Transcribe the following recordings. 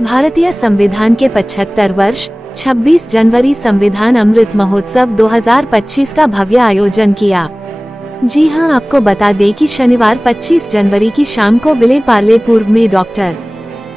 भारतीय संविधान के 75 वर्ष 26 जनवरी संविधान अमृत महोत्सव 2025 का भव्य आयोजन किया। जी हां, आपको बता दें कि शनिवार 25 जनवरी की शाम को विले पार्ले पूर्व में डॉक्टर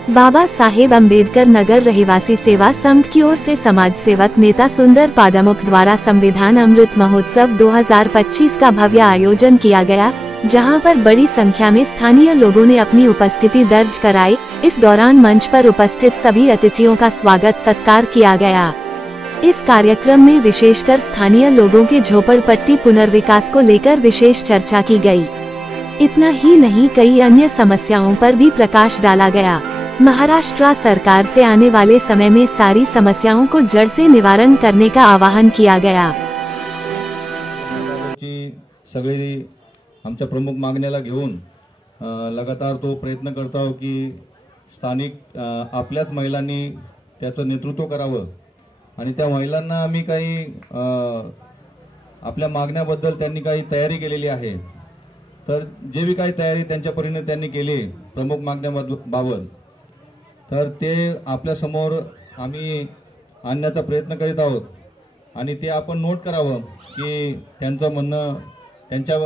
बाबा साहेब अम्बेडकर नगर रहवासी सेवा संघ की ओर से समाज सेवक नेता सुंदर पादामुख द्वारा संविधान अमृत महोत्सव 2025 का भव्य आयोजन किया गया, जहां पर बड़ी संख्या में स्थानीय लोगों ने अपनी उपस्थिति दर्ज कराई। इस दौरान मंच पर उपस्थित सभी अतिथियों का स्वागत सत्कार किया गया। इस कार्यक्रम में विशेषकर स्थानीय लोगों के झोपड़पट्टी पुनर्विकास को लेकर विशेष चर्चा की गई। इतना ही नहीं, कई अन्य समस्याओं पर भी प्रकाश डाला गया। महाराष्ट्र सरकार से आने वाले समय में सारी समस्याओं को जड़ से निवारण करने का आह्वान किया गया। सगळी आमच्या प्रमुख मागण्याला घेऊन लगातार तो प्रयत्न करत आहोत की स्थानिक आपल्याच महिलांनी त्याचं नेतृत्व करावं आणि त्या महिलांना आम्ही काही आपल्या मागण्याबद्दल त्यांनी काही तयारी केलेली आहे। तर जे भी काही तयारी त्यांच्या परीने त्यांनी केली प्रमुख मागण्याबाबत, तर ते आपल्या समोर आम्ही आणण्याचा प्रयत्न करीत आहोत आणि ते आपण नोट करावं की त्यांचं म्हणणं, त्यांच्या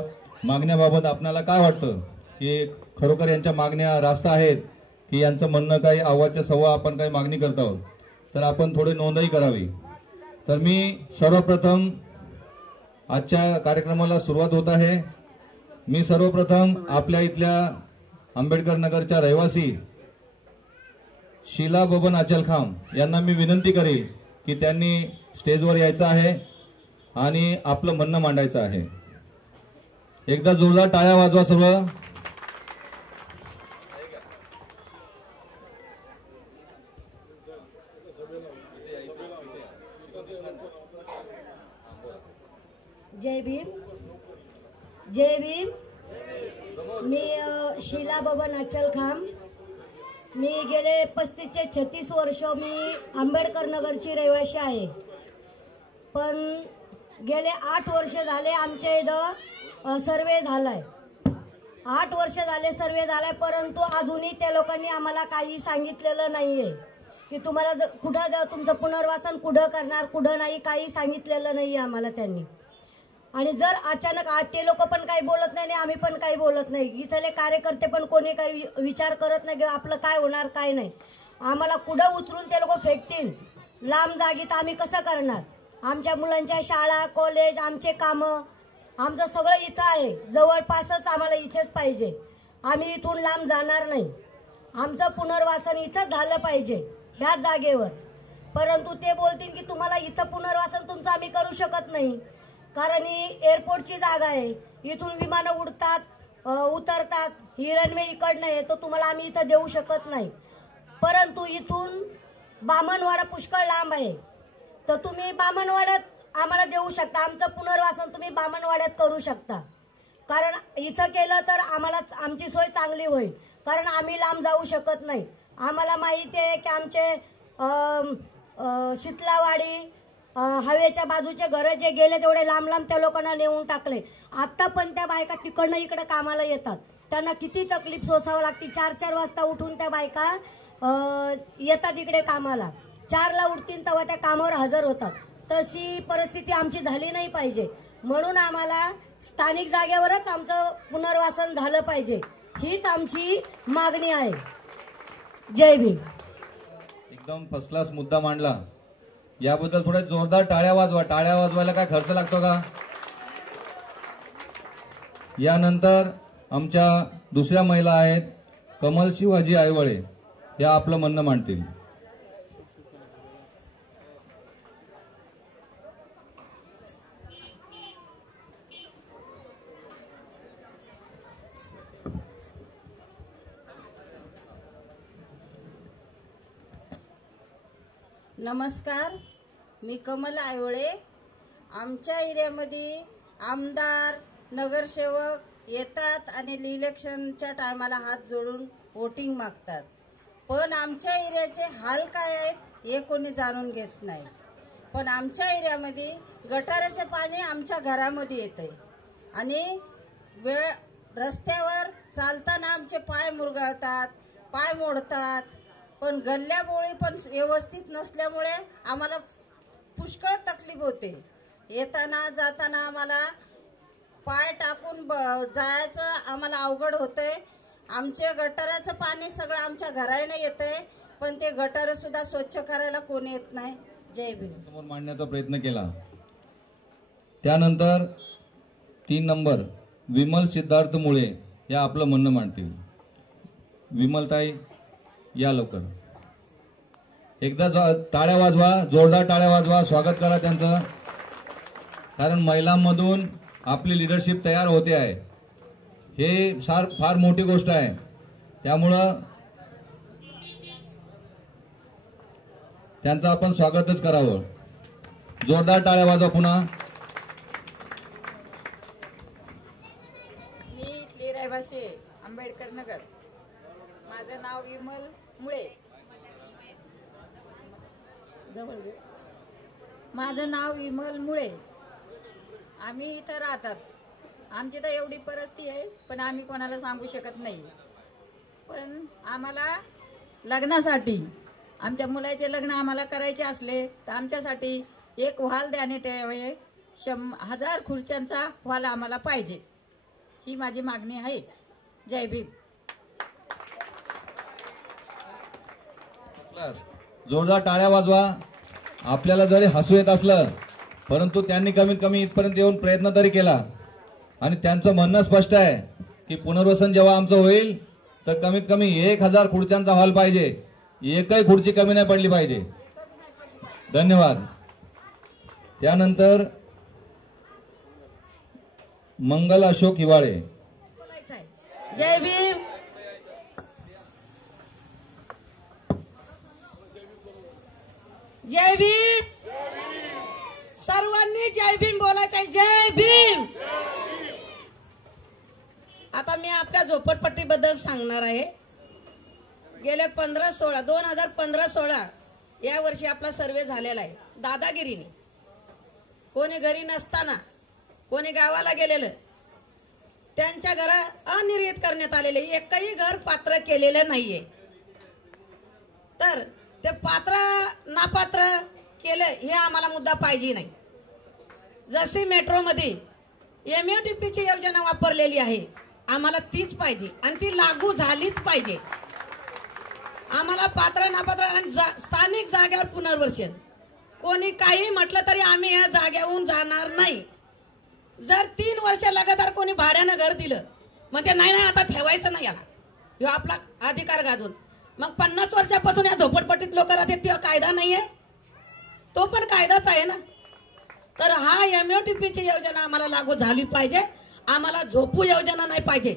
मागण्याबाबत आपल्याला काय वाटतं की खरोखर यांच्या मागण्या रास्त आहेत की यांचं म्हणणं काही आवाजच्या सव्वा आपण काही मागणी करत आहोत, तर आपण थोडी नोंदही करावी। तर मी सर्वप्रथम आजच्या कार्यक्रमाला सुरुवात होत आहे। मी सर्वप्रथम आपल्या इथल्या आंबेडकर नगरच्या रहिवासी शीला बबन अचलखाम यांना मी विनंती करेल की त्यांनी स्टेजवर यायचं आहे आणि आपलं म्हणणं मांडायचं आहे। एकदा जोरदार टाळ्या वाजवा सर्व। जय भीम, जय भीम। मी शीला बबन अचलखाम। मी गेले 35 ते 36 वर्ष मी आंबेडकर नगरची रहिवासी आहे, पण गेले 8 वर्ष झाले आमच्या इथं सर्वे झालाय। 8 वर्ष झाले सर्वे झालाय, परंतु अजूनही त्या लोकांनी आम्हाला काही सांगितलेलं नाहीये की तुम्हाला कुठं तुमचं पुनर्वसन कुठं करणार, कुठं नाही, काही सांगितलेलं नाहीये आम्हाला त्यांनी। आणि जर अचानक ते लोक पण काही बोलत नाही आणि आम्ही पण काही बोलत नाही, इथले कार्यकर्ते पण कोणी काही विचार करत नाही की आपलं काय होणार काय नाही। आम्हाला कुठं उचलून ते लोक फेकतील लांब जागीत, आम्ही कसं करणार? आमच्या मुलांच्या शाळा कॉलेज, आमचे कामं, आमचं सगळं इथं आहे, जवळपासच आम्हाला इथेच पाहिजे। आम्ही इथून लांब जाणार नाही। आमचं पुनर्वसन इथंच झालं पाहिजे ह्याच जागेवर। परंतु ते बोलतील की तुम्हाला इथं पुनर्वसन तुमचं आम्ही करू शकत नाही, कारण ही एअरपोर्टची जागा आहे, इथून विमानं उडतात उतरतात, ही रनवे इकडनं आहे, तो तुम्हाला आम्ही इथं देऊ शकत नाही। परंतु इथून बामणवाडा पुष्कळ लांब आहे, तर तुम्ही बामणवाड्यात आम्हाला देऊ शकता। आमचं पुनर्वसन तुम्ही बामणवाड्यात करू शकता, कारण इथं केलं तर आम्हाला आमची सोय चांगली होईल, कारण आम्ही लांब जाऊ शकत नाही। आम्हाला माहिती आहे की आमचे शितलावाडी हवेच्या बाजूचे घर जे गेले तेवढे लांब लांब त्या लोकांना नेऊन टाकले। आता पण त्या बायका तिकडनं इकडे कामाला येतात, त्यांना किती तकलीफ सोसावं लागते। 4-4 वाजता उठून त्या बायका येतात इकडे कामाला, 4ला उठतील तेव्हा त्या कामावर हजर होतात। तशी परिस्थिती आमची झाली नाही पाहिजे, म्हणून आम्हाला स्थानिक जागेवरच आमचं पुनर्वसन झालं पाहिजे, हीच आमची मागणी आहे। जय भीम। एकदम फर्स्ट क्लास मुद्दा मांडला, याबद्दल थोड्या जोरदार टाळ्या वाजवा। टाळ्या वाजवायला काय खर्च लागतो का? यानंतर आमच्या दुसऱ्या महिला आहेत कमल शिवाजी आयवळे, या आपलं म्हणणं मांडतील। नमस्कार, मी कमल आयवळे। आमच्या एरियामध्ये आमदार नगरसेवक येतात आणि इलेक्शनच्या टायमाला हात जोडून वोटिंग मागतात, पण आमच्या एरियाचे हाल काय आहेत हे कोणी जाणून घेत नाही। पण आमच्या एरियामध्ये गटाराचे पाणी आमच्या घरामध्ये येते आणि रस्त्यावर चालताना आमचे पाय मुरगळतात, पाय मोडतात, पण गल्ल्याबोळी पण व्यवस्थित नसल्यामुळे आम्हाला पुष्कळ तकलीफ होते. येताना जाताना आम्हाला पाय टाकून जायचं आम्हाला अवघड होतंय. आमचे गटाराचं पाणी सगळं आमच्या घराने येतंय, पण ते गटार सुद्धा स्वच्छ करायला कोणी येत नाही. जय भीम. समोर मांडण्याचा प्रयत्न केला. त्यानंतर 3 नंबर विमल सिद्धार्थ मुळे या आपलं म्हणणं मांडतील. विमलताई या लवकर. एकदा टाळ्या वाजवा, जोरदार टाळ्या वाजवा, स्वागत करा त्यांचं. कारण महिलांमधून आपली लिडरशिप तयार होते आहे, हे फार मोठी गोष्ट आहे. त्यामुळं त्यांचं आपण स्वागतच करावं. जोरदार टाळ्या वाजवा पुन्हा. मी इथली रहिवासी आहे, आंबेडकर नगर. माझं नाव विमल मुळे. माझं नाव विमल मुळे. आम्ही इथं राहतात. आमची तर एवढी परिस्थिती आहे, पण आम्ही कोणाला सांगू शकत नाही. पण आम्हाला लग्नासाठी, आमच्या मुलाचे लग्न आम्हाला करायचे असले तर आमच्यासाठी एक हॉल देण्यात यावे. 1000 खुर्च्यांचा हॉल आम्हाला पाहिजे, ही माझी मागणी आहे. जय भीम. जोरदार टाळ्या वाजवा. आपल्याला जरी हसू येत असलं, परंतु त्यांनी कमीत कमी इथपर्यंत येऊन प्रयत्न तरी केला. आणि त्यांचं म्हणणं स्पष्ट आहे की पुनर्वसन जेव्हा आमचं होईल तर कमीत कमी 1000 खुर्च्यांचा हॉल पाहिजे. एकही खुर्ची कमी नाही पडली पाहिजे. धन्यवाद. त्यानंतर मंगल अशोक हिवाळे. जय भीम. जय भीम. सर्वांनी जय भीम बोलायचं आहे. जय भीम. आता मी आपल्या झोपडपट्टीबद्दल सांगणार आहे. गेले 2015-16 या वर्षी आपला सर्वे झालेला आहे. दादागिरीने कोणी घरी नसताना, कोणी गावाला गेलेलं, त्यांच्या घरा अनिर्णित करण्यात आलेले, एकही घर पात्र केलेलं नाहीये. तर ते पात्र नापात्र केलं हे आम्हाला मुद्दा पाहिजे नाही. जशी मेट्रोमध्ये MUTPची योजना वापरलेली आहे, आम्हाला तीच पाहिजे आणि ती लागू झालीच पाहिजे. आम्हाला पात्र नापात्र आणि स्थानिक जागेवर पुनर्वसन. कोणी काही म्हटलं तरी आम्ही या जागेवरून जाणार नाही. जर 3 वर्ष लगातार कोणी भाड्यानं घर दिलं, म्हणजे नाही आता ठेवायचं नाही याला, ह्यो आपला अधिकार गाजून, मग 50 वर्षापासून या झोपडपट्टीत लोक राहतात, तो कायदा नाहीये, तो पण कायदाच आहे ना. तर हा MUTPची योजना आम्हाला लागू झाली पाहिजे. आम्हाला झोपू योजना नाही पाहिजे.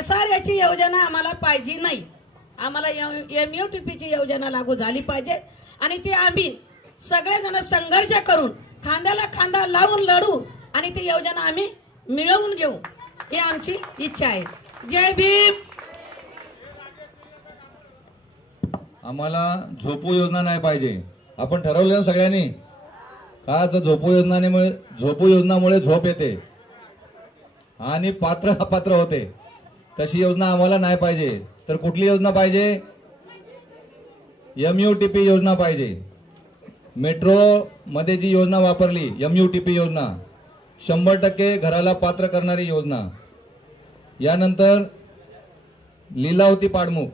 SRAची योजना आम्हाला पाहिजे नाही. आम्हाला MUTPची योजना लागू झाली पाहिजे आणि ती आम्ही सगळेजण संघर्ष करून खांद्याला खांदा लावून लढू आणि ती योजना आम्ही मिळवून घेऊ, ही आमची इच्छा आहे. जय भीम. आम्हाला झोपू योजना नाही पाहिजे. आपण ठरवलं ना सगळ्यांनी का झोपू योजनामुळे झोप येते आणि पात्र अपात्र होते. तशी योजना आम्हाला नाही पाहिजे. तर कुठली योजना पाहिजे? MUTP योजना पाहिजे. मेट्रो मध्ये जी योजना वापरली MUTP योजना, 100% घराला पात्र करणारी योजना. यानंतर लीलावती पाडमुख.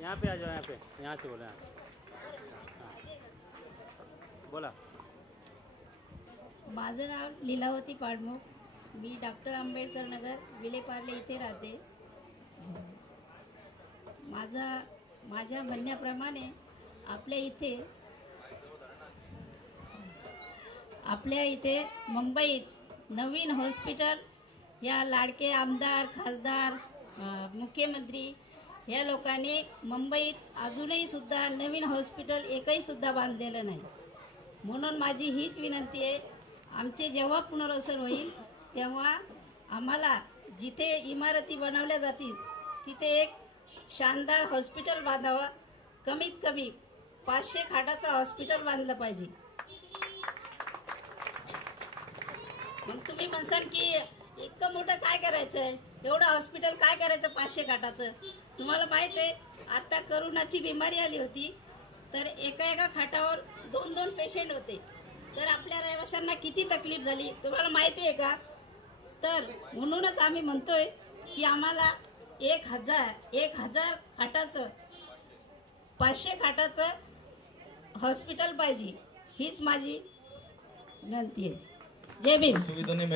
यहाँ पे आ जाओ, यहाँ पे, यहाँ से बोला. बोला. माझं नाव लीलावती पाडमुख. मी डॉक्टर आंबेडकर नगर विलेपार्ले इथे राहते. माझ्या म्हणण्याप्रमाणे आपल्या इथे मुंबईत नवीन हॉस्पिटल या लाडके आमदार, खासदार, मुख्यमंत्री या लोकांनी मुंबईत अजूनही सुद्धा नवीन हॉस्पिटल एकही सुद्धा बांधलेलं नाही. म्हणून माझी हीच विनंती आहे, आमचे जेव्हा पुनर्वसन होईल तेव्हा आम्हाला जिथे इमारती बनवल्या जातील तिथे एक शानदार हॉस्पिटल बांधावा. कमीत कमी 500 खाटाचं हॉस्पिटल बांधलं पाहिजे. मग तुम्ही म्हणसाल की इतकं मोठं काय करायचंय, एवढं हॉस्पिटल काय करायचं 500 खाटाचं. तुम्हाला माहित आहे आता करोनाची बिमारी आली होती तर एका खाटावर 2-2 पेशंट होते. तर आपल्या रहिवाशांना किती तकलीफ झाली तुम्हाला माहिती आहे का. तर म्हणूनच आम्ही म्हणतोय की आम्हाला 1000 खाटाचं 500 खाटाचं हॉस्पिटल पाहिजे, हीच माझी विनंती आहे. जय भीम. सुविधेने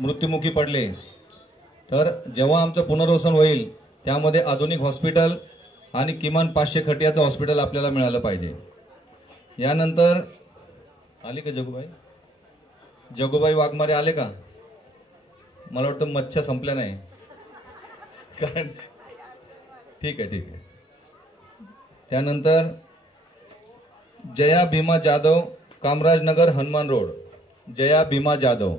मृत्युमुखी पडले तर जेव्हा आमचं पुनर्वसन होईल त्यामध्ये आधुनिक हॉस्पिटल आणि किमान 500 खटियाचं हॉस्पिटल आपल्याला मिळालं पाहिजे. यानंतर आले का जगुबाई वाघमारे आले का. मला वाटतं मच्छा संपल्या नाही कारण ठीक आहे. त्यानंतर जया भीमा जाधव, कामराजनगर, हनुमान रोड. जया भीमा जाधव.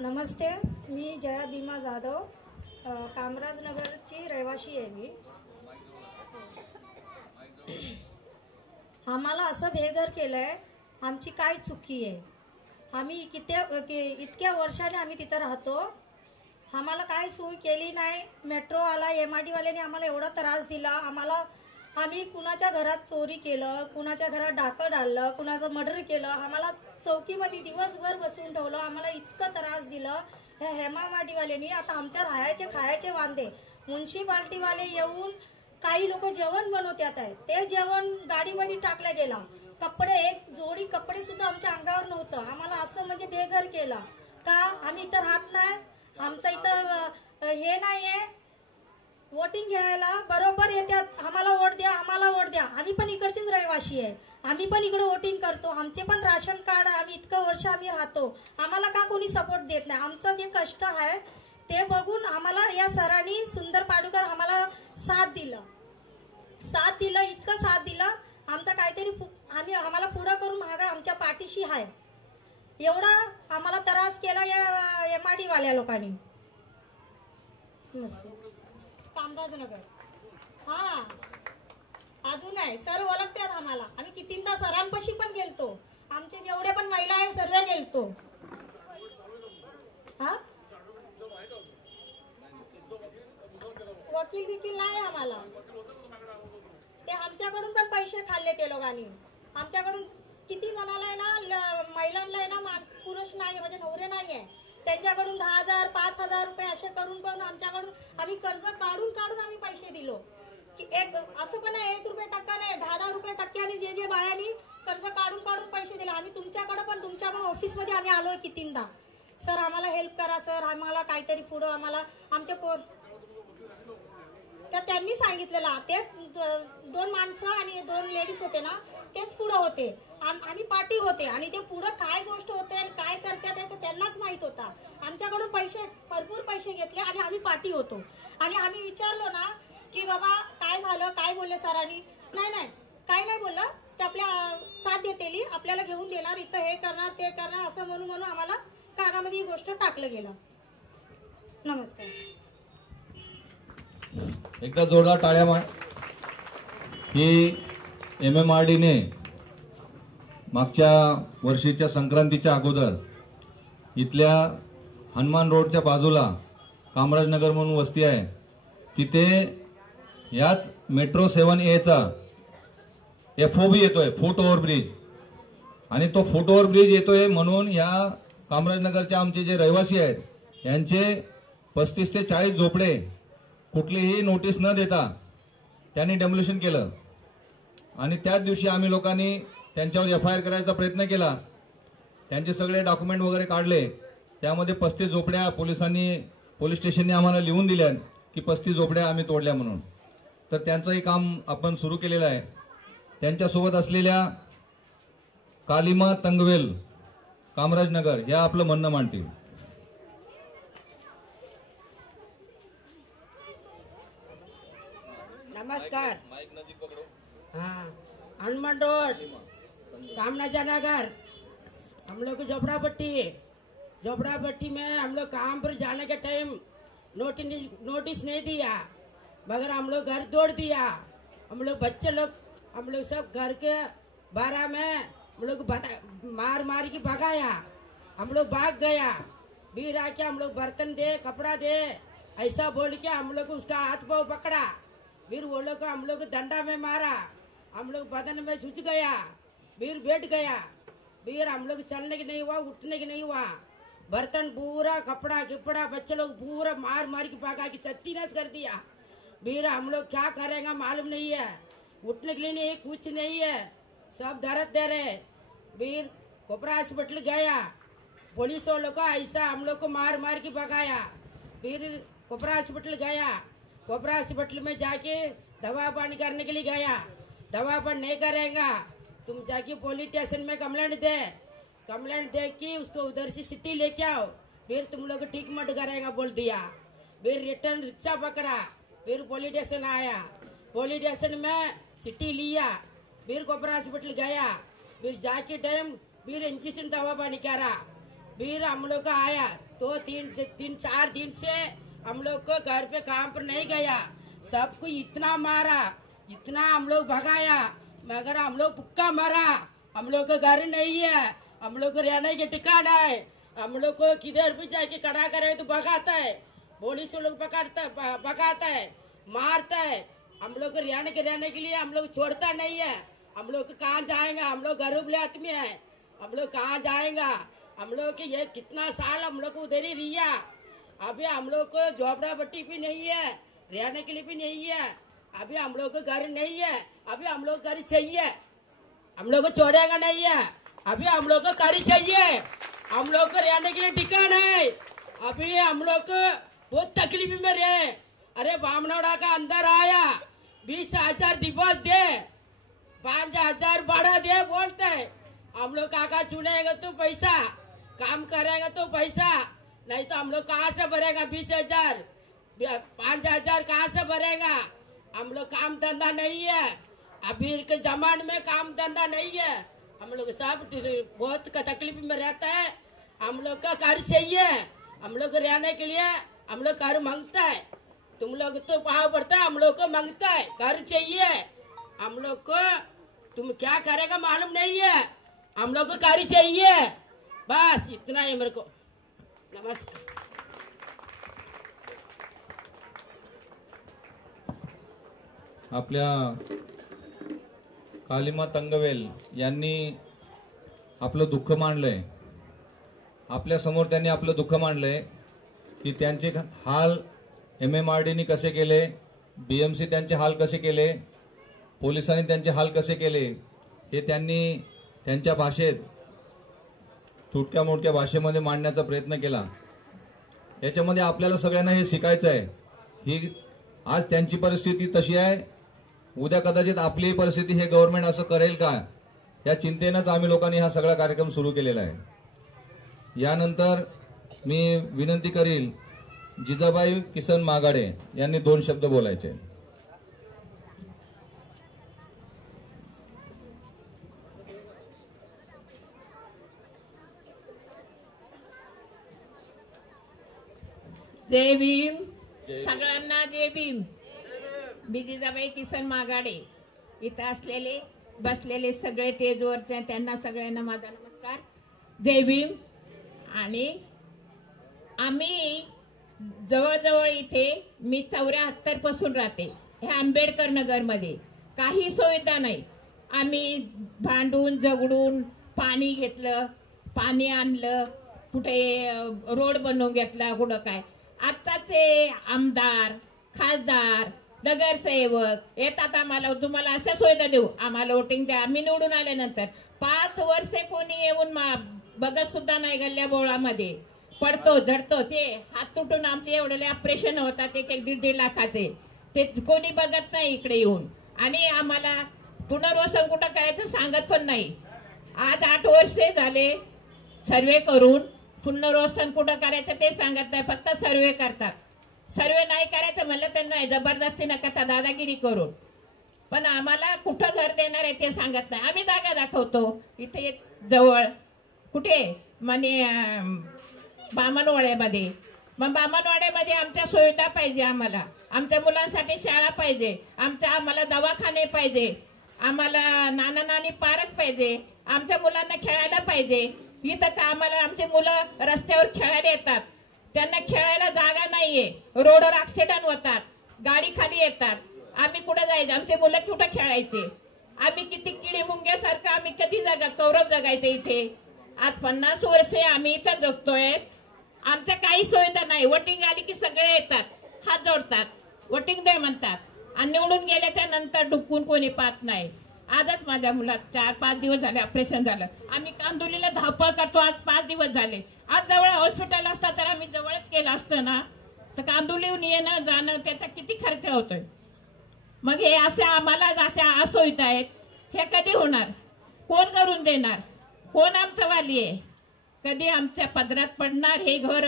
नमस्ते, मी जया भीमा जाधव, कामराजनगरची रहिवाशी आहे मी. आम्हाला असं बेघर केलंय, आमची काय चुकी आहे. आम्ही इतक्या वर्षाने आम्ही तिथं राहतो, आम्हाला काय सोय केली नाही. मेट्रो आला, MID वाल्याने आम्हाला एवढा त्रास दिला. आम्ही कुणाच्या घरात चोरी केलं, कुणाच्या घरात डाकं डाललं, कुणाचं मर्डर केलं. आम्हाला चौकीमध्ये दिवसभर बसून ठेवलं. आम्हाला इतकं त्रास दिलं ह्या हेमावाडीवाल्यांनी. आता आमच्या राहायचे खायचे वांदे. म्युन्सिपाल्टीवाले येऊन काही लोक जेवण बनवतात आहे, ते जेवण गाडीमध्ये टाकलं गेला. कपडे, एक जोडी कपडे सुद्धा आमच्या अंगावर नव्हतं. आम्हाला असं म्हणजे बेघर केलं का. आम्ही इथं राहत नाही, आमचं इथं हे नाही आहे. वोटिंग घ्यायला बरोबर येतात, आम्हाला वोट द्या, आम्हाला वोट द्या. आम्ही पण इकडचेच रहिवाशी आहे, आम्ही पण इकडे वोटिंग करतो. आमचे पण राशन कार्ड, आम्ही इतकं वर्ष आम्ही राहतो, आम्हाला का कोणी सपोर्ट देत नाही. आमचं जे कष्ट आहे ते बघून आम्हाला या सरांनी, सुंदर पाडुकर, आम्हाला साथ दिलं, इतकं साथ दिलं. आमचा काहीतरी आम्हाला पुढं करून मागा आमच्या पाठीशी आहे. एवढा आम्हाला त्रास केला या MID वाल्या लोकांनी. कामराजनगर हा अजून आहे, सर ओळखतात आम्हाला. आम्ही कितींदा सरांपाशी पण गेलतो, आमचे जेवढे पण महिला आहे सर्व गेलतो. हा वकील नाही आम्हाला. ते आमच्याकडून पण पैसे खाल्ले ते लोकांनी. आमच्याकडून किती जणाला आहे ना, महिलांना आहे ना, पुरुष नाही म्हणजे नवरे नाही आहे, त्यांच्याकडून 10,000 5,000 रुपये असे करून आमच्याकडून आम्ही कर्ज काढून आम्ही पैसे दिलो. की एक असं पण 1 रुपये टक्का नाही, 10 रुपये टक्क्याने जे बायांनी कर्ज काढून पैसे दिले. आम्ही तुमच्या पण ऑफिसमध्ये आम्ही आलोय कितींदा. सर आम्हाला हेल्प करा, सर आम्हाला काहीतरी पुढं आम्हाला आमचे तर त्यांनी सांगितलेलं. ते 2 माणसं आणि 2 लेडीज होते ना, तेच पुढं होते, आम्ही पाठी होते. आणि ते पुढं काय गोष्ट होते आणि काय करतात ते त्यांनाच माहीत होता. आमच्याकडून भरपूर पैसे घेतले आणि आम्ही पाठी होतो. आणि आम्ही विचारलो ना की बाबा काय झालं, काय बोलले सरांनी. नाही काय नाही बोललं, ते आपल्या साथ देतेली, आपल्याला घेऊन देणार, इथं हे करणार ते करणार असं म्हणून आम्हाला कानामध्ये ही गोष्ट टाकलं गेलं. नमस्कार. एकदा जोरदार टाळ्या मार. ही MMRDने मागच्या वर्षीच्या संक्रांतीच्या अगोदर इथल्या हनुमान रोडच्या बाजूला कामराजनगर म्हणून वस्ती आहे, तिथे याच मेट्रो 7A FOB येतोय, फूट ओव्हरब्रिज. आणि तो फूट ओव्हरब्रिज येतोय म्हणून या कामराजनगरचे आमचे जे रहिवासी आहेत यांचे 35 ते 40 झोपडे कुठलीही नोटीस न देता त्यांनी डेमोलिशन केलं. आणि त्याच दिवशी आम्ही लोकांनी त्यांच्यावर FIR करायचा प्रयत्न केला. त्यांचे सगळे डॉक्युमेंट वगैरे काढले. त्यामध्ये 35 झोपड्या पोलीस स्टेशनने आम्हाला लिहून दिल्या की 35 झोपड्या आम्ही तोडल्या म्हणून. तर त्यांचंही काम आपण सुरू केलेलं आहे. त्यांच्यासोबत असलेल्या कालिमा तंगवेल, कामराजनगर, या आपलं म्हणणं मांडतील. नमस्कार. हाँ, हनुमान रोड, कामराजनगर, हम लोग की झोपड़ापट्टी झोपड़ापट्टी में हम लोग काम पर जाने के टाइम नोटिस नहीं दिया, मगर हम लोग घर तोड़ दिया। हम लोग बच्चे लोग हम लोग सब घर के बारह में हम लोग मार मार के भगाया। हम लोग भाग गया, फिर आके हम लोग बर्तन दे कपड़ा दे ऐसा बोल के हम लोग उसका हाथ पाँव पकड़ा। फिर वो लोग को हम लोग डंडा में मारा, हम लोग बदन में सूझ गया, फिर बैठ गया। फिर हम लोग चलने की नहीं हुआ, उठने की नहीं हुआ। बर्तन पूरा कपड़ा किपड़ा बच्चे लोग पूरा मार मार के भगा के सत्यानाश कर दिया। फिर हम लोग क्या करेंगे मालूम नहीं है, उठने के लिए नहीं, कुछ नहीं है, सब दर्द दे रहे। फिर कोपरा हॉस्पिटल गया, पुलिस वालों को ऐसा हम लोग को मार मार के भगाया। फिर कोपरा हॉस्पिटल गया, कोपरा हॉस्पिटल में जाके दवा पानी करने के लिए गया, दवा पानी नहीं करेगा, तुम जाके पुलिस स्टेशन में कंप्लेंट दे कि उसको उधर से सिटी लेके आओ, फिर तुम लोग ठीक मत करेगा बोल दिया। फिर रिटर्न रिक्शा पकड़ा, फिर पुलिस स्टेशन आया, पुलिस स्टेशन में सिटी लिया, फिर कोपरा हॉस्पिटल गया, फिर जाके टाइम फिर इंजेक्शन दवा पानी करा। फिर हम लोग का आया तो 3-4 दिन से हम लोग को घर पे काम पर नहीं गया। सबको इतना मारा, इतना हम लोग भगाया, मगर हम लोग भुक्का मरा। हम लोग का घर नहीं है, हम लोग को रहने के ठिकाना है। हम लोग को किधर भी जाके खड़ा करे तो भगाता है, पुलिस लोग भगाता है, मारता है। हम लोग को रहने के लिए हम लोग छोड़ता नहीं है। हम लोग कहाँ जाएगा, हम लोग गरीब आदमी है, हम लोग कहाँ जाएगा। हम लोग के ये कितना साल हम लोग को उधर ही रिया। अभी हम लोग को झोपड़ापट्टी भी नहीं है, रहने के लिए भी नहीं है, अभी हम लोग को घर नहीं है, अभी हम लोग घर चाहिए, हम लोग को छोड़ेगा नहीं है, अभी हम लोग को घर चाहिए, हम लोग को रहने के लिए ठिकाना है। अभी हम लोग को बहुत तकलीफ में रहे। अरे बामनोड़ा का अंदर आया, 20,000 डिपोजिट दे, 5,000 भाड़ा दे बोलते हैं। हम लोग काका चुनेगा तो पैसा, काम करेगा तो पैसा, नहीं तो हम लोग कहाँ से भरेगा 20,000 5,000 कहाँ से भरेगा। हम लोग काम धंधा नहीं है, अभी के जमाने में काम धंधा नहीं है। हम लोग सब बहुत तकलीफ में रहता है। हम लोग का घर चाहिए, हम लोग रहने के लिए हम लोग घर मांगता है। तुम लोग तो पाव पड़ता है, हम लोग को मांगता है, घर चाहिए हम लोग को। तुम क्या करेगा मालूम नहीं है, हम लोग को घर चाहिए, बस इतना ही मेरे को। नमस्कार। आपल्या कालिमा तंगवेल यांनी आपलं दुःख मांडलंय, आपल्या समोर त्यांनी आपलं दुःख मांडलंय की त्यांचे हाल MMRDनी कसे केले, BMC त्यांचे हाल कसे केले, पोलिसांनी त्यांचे हाल कसे केले, हे त्यांनी त्यांच्या भाषेत तुटक्या मोठक्या भाषेमध्ये मांडण्याचा प्रयत्न केला। याच्यामध्ये आपल्याला सगळ्यांना हे शिकायचं आहे। ही आज त्यांची परिस्थिती तशी आहे, उद्या कदाचित आपली परिस्थिती हे गव्हर्नमेंट असं करेल का, या चिंतेनेच आम्ही लोकांनी हा सगळा कार्यक्रम सुरू केलेला आहे। यानंतर मी विनंती करील जिजाबाई किसन मागाडे यांनी 2 शब्द बोलायचे। जय भीम, सगळ्यांना जय भीम। मी जिजाबाई किसन मागाडे, इथं असलेले बसलेले सगळे स्टेजवरचे त्यांना सगळ्यांना माझा नमस्कार, जय भीम। आणि आम्ही जवळजवळ इथे मी 74 पासून राहते, हे आंबेडकर नगरमध्ये काही सुविधा नाही। आम्ही भांडून झगडून पाणी घेतलं, पाणी आणलं, कुठे रोड बनवून घेतला, कुठं काय। आत्ताचे आमदार खासदार नगरसेवक येतात, आम्हाला तुम्हाला अशा सुविधा देऊ, आम्हाला वोटिंग द्या। आम्ही निवडून आल्यानंतर 5 वर्षे कोणी येऊन बघत सुद्धा नाही, गल्ल्या बोळामध्ये पडतो झडतो, ते हात तुटून आमचे एवढे ऑपरेशन होतात 1-1.5 लाखाचे, ते कोणी बघत नाही इकडे येऊन। आणि आम्हाला पुनर्वसन कुठं करायचं सांगत पण नाही। आज 8 वर्षे झाले सर्वे करून, पुनर्वसन कुठं करायचं ते सांगत नाही, फक्त सर्वे करतात। सर्वे नाही करायचं म्हणलं तर नाही, जबरदस्ती न करता दादागिरी करून, पण आम्हाला कुठं घर देणार आहे ते सांगत नाही। आम्ही जागा दाखवतो इथे जवळ, कुठे म्हणे बामणवाड्यामध्ये. मग बामणवाड्यामध्ये आमच्या सुविधा पाहिजे, आम्हाला आमच्या मुलांसाठी शाळा पाहिजे, आम्हाला दवाखाने पाहिजे, आम्हाला नाना नानी पार्क पाहिजे, आमच्या मुलांना खेळायला पाहिजे. इथं का आम्हाला आमचे मुलं रस्त्यावर खेळायला येतात, त्यांना खेळायला जागा नाहीये, रोडवर ऍक्सिडेंट होतात, गाडी खाली येतात. आम्ही कुठे जायचं, आमचे मुलं कुठं खेळायचे? आम्ही किती किडी मुंग्यासारखं आम्ही कधी कौरव जगायचं इथे? आज 50 वर्षे आम्ही इथं जगतोय, आमच्या काही सुविधा नाही. वोटिंग आली की सगळे येतात, हात जोडतात, वोटिंग दे म्हणतात, आणि निवडून गेल्याच्या नंतर डुकून कोणी पाहत नाही. आजच माझ्या मुलात 4-5 दिवस झाले ऑपरेशन झालं. आम्ही कांदुलीला धावपळ करतो, आज 5 दिवस झाले. आज जवळ हॉस्पिटल असता तर आम्ही जवळच केलं असतं ना, तर कांदुलीहून येणं जाणं त्याचा किती खर्च होतोय. मग हे असे आम्हाला अशा असुविधा आहेत, हे कधी होणार? कोण करून देणार? कोण आमचं वाली आहे? कधी आमच्या पदरात पडणार हे घर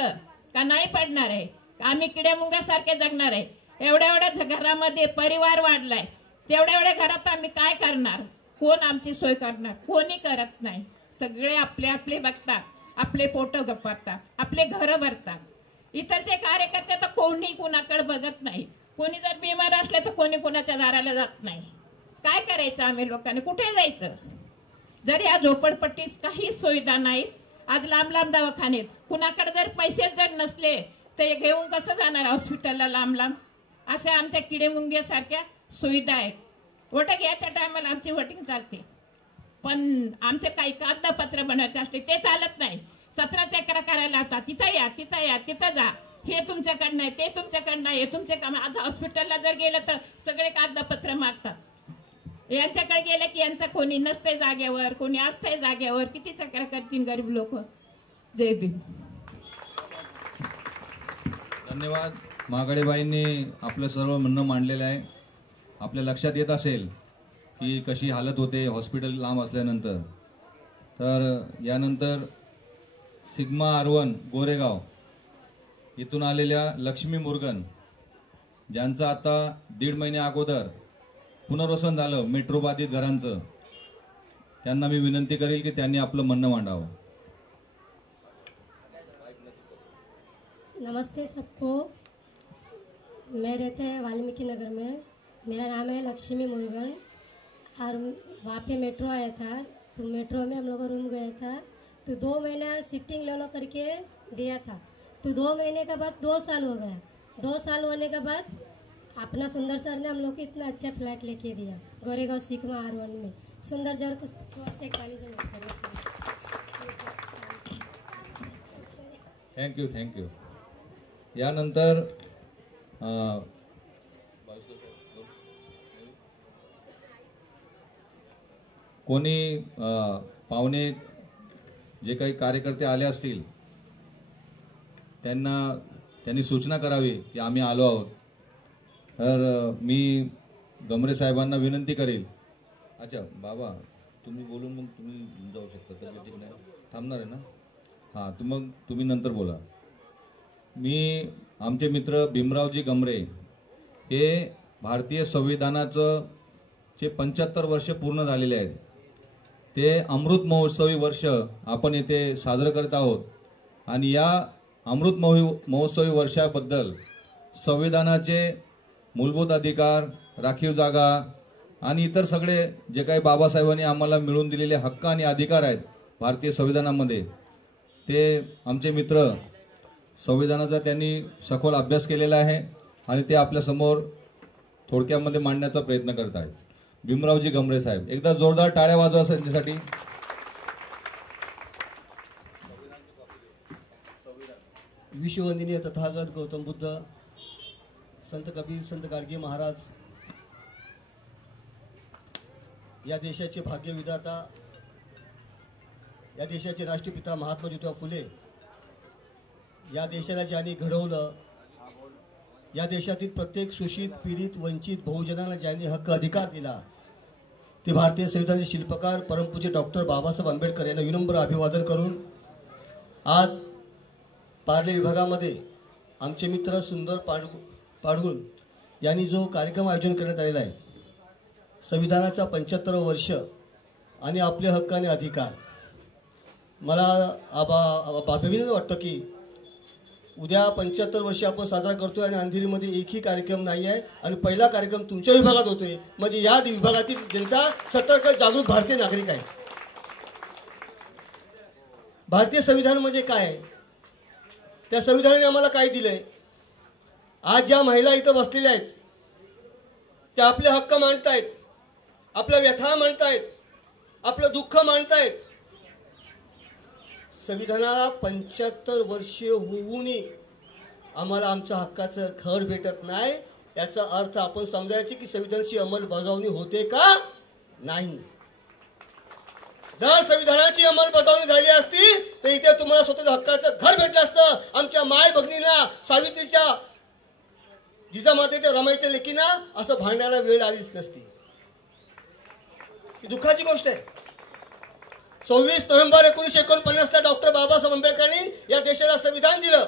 का नाही पडणार आहे? आम्ही किड्यामुंग्यासारखे जगणार आहे? एवढ्या घरामध्ये परिवार वाढलाय, तेवढ्या घरात आम्ही काय करणार? कोण आमची सोय करणार? कोणी करत नाही. सगळे आपले आपले बघतात, आपले पोट गप्पतात, आपले घर भरतात. इतरचे कार्यकर्ते तर कोणी कुणाकडे बघत नाही. कोणी जर बिमार असले तर कोणी कुणाच्या दाराला जात नाही. काय करायचं आम्ही लोकांनी? कुठे जायचं? जर या झोपडपट्टीत काहीच सुविधा नाहीत, आज लांब लांब दवाखानेत, कुणाकडे जर पैसे जर नसले तर घेऊन कसं जाणार हॉस्पिटलला लांब लांब? अशा आमच्या किडेमुंग्यासारख्या सुविधा आहेत. वोट घ्यायच्या टायमाला आमची वोटिंग चालते, पण आमचे काही कागदपत्र बनवायचे असते ते चालत नाही. 17 चक्र करायला लावतात, तिथं या तिथं या तिथं जा, हे तुमच्याकडनं आहे ते तुमच्याकडनं आहे, तुमचे काम. आज हॉस्पिटलला जर गेलं तर सगळे कागदपत्र मागतात. यांच्याकडे गेलं की यांचं कोणी नसते जागेवर, कोणी असतंय जागेवर. किती चक्र करतील गरीब लोक. जय भीम. धन्यवाद. महागडेबाईंनी आपलं सर्व म्हणणं मांडलेलं आहे. आपल्या लक्षात येत असेल की कशी हालत होते हॉस्पिटल लांब असल्यानंतर. तर यानंतर सिग्मा R1 गोरेगाव इथून आलेल्या लक्ष्मी मुरगन, ज्यांचं आता 1.5 महिने अगोदर पुनर्वसन झालं मेट्रो बाधित घरांचं, त्यांना मी विनंती करेल की त्यांनी आपलं म्हणणं मांडावं. नमस्ते सबको. मैं रहते हैं वाल्मीकि नगर में. मेरा नाम है लक्ष्मी मुरुगन और वहाँ पे मेट्रो आया था, तो मेट्रो में हम लोग का रूम गया था, तो 2 महीना शिफ्टिंग ले लो करके दिया था. तो 2 महीने के बाद 2 साल हो गया. 2 साल होने के बाद अपना सुंदर सर ने हम लोग को इतना अच्छा फ्लैट लेके दिया गोरेगांव सिग्मा R1 में. सुंदर जर को 41 थँक्यू. यानंतर कोणी पाहुणे जे काही कार्यकर्ते आले असतील त्यांनी सूचना करावी की आम्ही आलो आहोत. तर मी गमरे साहेबांना विनंती करेल. अच्छा बाबा, तुम्ही बोलून मग तुम्ही जाऊ शकता. तर ठीक नाही, थांबणार आहे ना? हां, मग तुम्ही नंतर बोला. मी आमचे मित्र भीमरावजी गमरे हे भारतीय संविधानाचं 75 वर्ष पूर्ण झालेले आहेत. ते अमृत महोत्सवी वर्ष आपण येथे साजरं करत आहोत. आणि या अमृत महोत्सवी वर्षाबद्दल संविधानाचे मूलभूत अधिकार, राखीव जागा आणि इतर सगळे जे काही बाबासाहेबांनी आम्हाला मिळवून दिलेले हक्क आणि अधिकार आहेत भारतीय संविधानामध्ये, ते आमचे मित्र संविधानाचा त्यांनी सखोल अभ्यास केलेला आहे आणि ते आपल्यासमोर थोडक्यामध्ये मांडण्याचा प्रयत्न करत आहेत. भीमरावजी गमरे साहेब, एकदा जोरदार टाळ्या वाजवा त्यांच्यासाठी. विश्ववंदनीय तथागत गौतम बुद्ध, संत कबीर, संत गाडगे महाराज, या देशाचे भाग्यविधाता, या देशाचे राष्ट्रपिता महात्मा ज्योतिबा फुले, या देशाला ज्यांनी घडवलं, या देशातील प्रत्येक शोषित, पीडित, वंचित बहुजनांना ज्यांनी हक्क अधिकार दिला, ते भारतीय संविधानाचे शिल्पकार परमपूज्य डॉक्टर बाबासाहेब आंबेडकर यांना विनम्र अभिवादन करून आज पार्ले विभागामध्ये आमचे मित्र सुंदर पाडगुल यांनी जो कार्यक्रम आयोजन करण्यात आलेला आहे, संविधानाचा 75 वर्ष आणि आपले हक्क आणि अधिकार, मला अभिनंदन वाटतं की उद्या 75 वर्षे आपण साजरा करतोय आणि अंधेरीमध्ये एकही कार्यक्रम नाही आहे आणि पहिला कार्यक्रम तुमच्या विभागात होतोय. म्हणजे या विभागातील जनता सतर्क जागरूक भारतीय नागरिक आहे. भारतीय संविधान म्हणजे काय आहे, त्या संविधानाने आम्हाला काय दिलंय. आज ज्या महिला इथं बसलेल्या आहेत त्या आपले हक्क मांडतायत, आपल्या व्यथा मांडतायत, आपलं दुःख मांडतायत. संविधानाला 75 वर्षे होऊनही आम्हाला आमच्या हक्काचं घर भेटत नाही. याचा अर्थ आपण समजायचे की संविधानाची अंमलबजावणी होते का नाही. जर संविधानाची अंमलबजावणी झाली असती तर इथे तुम्हाला स्वतःच्या हक्काचं घर भेटलं असतं. आमच्या माय भगिनींना, सावित्रीच्या, जिजामातेच्या, रमाईच्या लेकींना असं भांडायला वेळ आलीच नसती. ही दुःखाची गोष्ट आहे. 26 नोव्हेंबर 1949 डॉक्टर बाबासाहेब आंबेडकरांनी या देशाला संविधान दिलं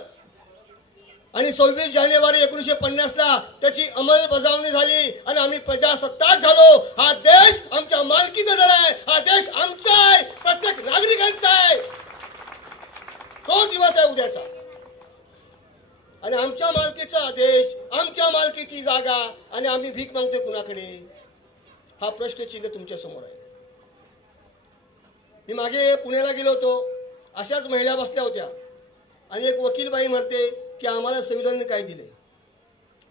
आणि 26 जानेवारी 1950 त्याची अंमलबजावणी झाली आणि आम्ही प्रजासत्ताक झालो. हा देश आमच्या मालकीचा झालाय, हा देश आमचा आहे, प्रत्येक नागरिकांचा आहे. तो दिवस आहे उद्याचा. आणि आमच्या मालकीचा देश, आमच्या मालकीची जागा आणि आम्ही भीक मागतोय कुणाकडे, हा प्रश्नचिन्ह तुमच्या समोर आहे. मी मागे पुण्याला गेलो होतो, अशाच महिला बसल्या होत्या आणि एक वकील बाई म्हणते की आम्हाला संविधानाने काय दिले.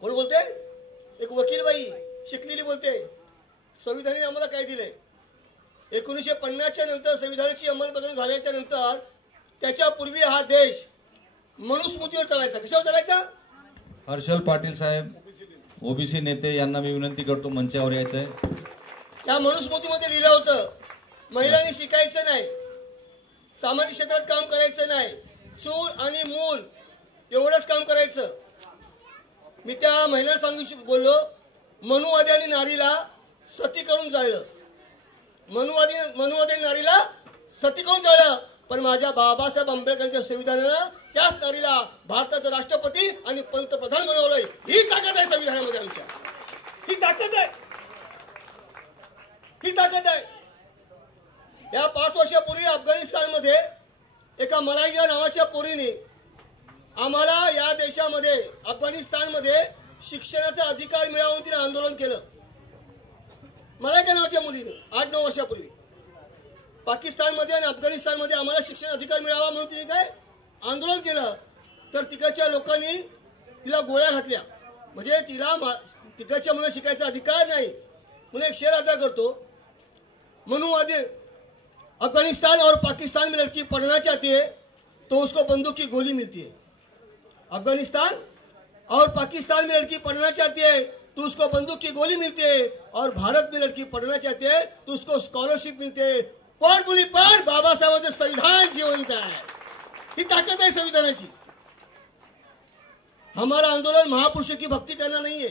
कोण बोलते? एक वकील बाई शिकलेली बोलते संविधानाने आम्हाला काय दिले. 1950च्या नंतर संविधानाची अंमलबजावणी झाल्याच्या नंतर त्याच्यापूर्वी हा देश मनुस्मृतीवर चालायचा. कशावर चालायचा? हर्षल पाटील साहेब, ओबीसी नेते, यांना मी विनंती करतो मंचावर यायचंय. त्या मनुस्मृतीमध्ये लिहिलं होतं महिलांनी शिकायचं नाही, सामाजिक क्षेत्रात काम करायचं नाही, चूल आणि मूल एवढंच काम करायचं. मी त्या महिलांना सांगू बोललो, मनुवाद्यांनी नारीला सती करून जाळलं, मनुवाद्यांनी नारीला सती करून जाळलं, पण माझ्या बाबासाहेब आंबेडकरांच्या संविधानानं त्याच नारीला भारताचा राष्ट्रपती आणि पंतप्रधान बनवलंय. ही ताकद आहे संविधानामध्ये आमच्या. ही ताकद आहे, ही ताकद आहे. या 5 वर्षापूर्वी अफगाणिस्तानमध्ये एका मलायका नावाच्या पोरीने आम्हाला या देशामध्ये, अफगाणिस्तानमध्ये शिक्षणाचा अधिकार मिळवून तिने आंदोलन केलं. मलायका नावाच्या मुलीने 8-9 वर्षापूर्वी पाकिस्तानमध्ये आणि अफगाणिस्तानमध्ये आम्हाला शिक्षण अधिकार मिळावा म्हणून तिने काय आंदोलन केलं. तर तिकडच्या लोकांनी तिला गोळ्या घातल्या. म्हणजे तिकडच्या मुलं शिकायचा अधिकार नाही म्हणून एक शेर अदा करतो, मनुवादी अफगानिस्तान और पाकिस्तान में लड़की पढ़ना चाहती है तो उसको बंदूक की गोली मिलती है. अफगानिस्तान और पाकिस्तान में लड़की पढ़ना चाहती है तो उसको बंदूक की गोली मिलती है और भारत में लड़की पढ़ना चाहती है तो उसको स्कॉलरशिप मिलते है. पण मुली पण बाबासाहेबांचं संविधान जिवंत आहे. ही ताकद आहे संविधानाची. हमारा आंदोलन महापुरुषों की भक्ति करना नहीं है,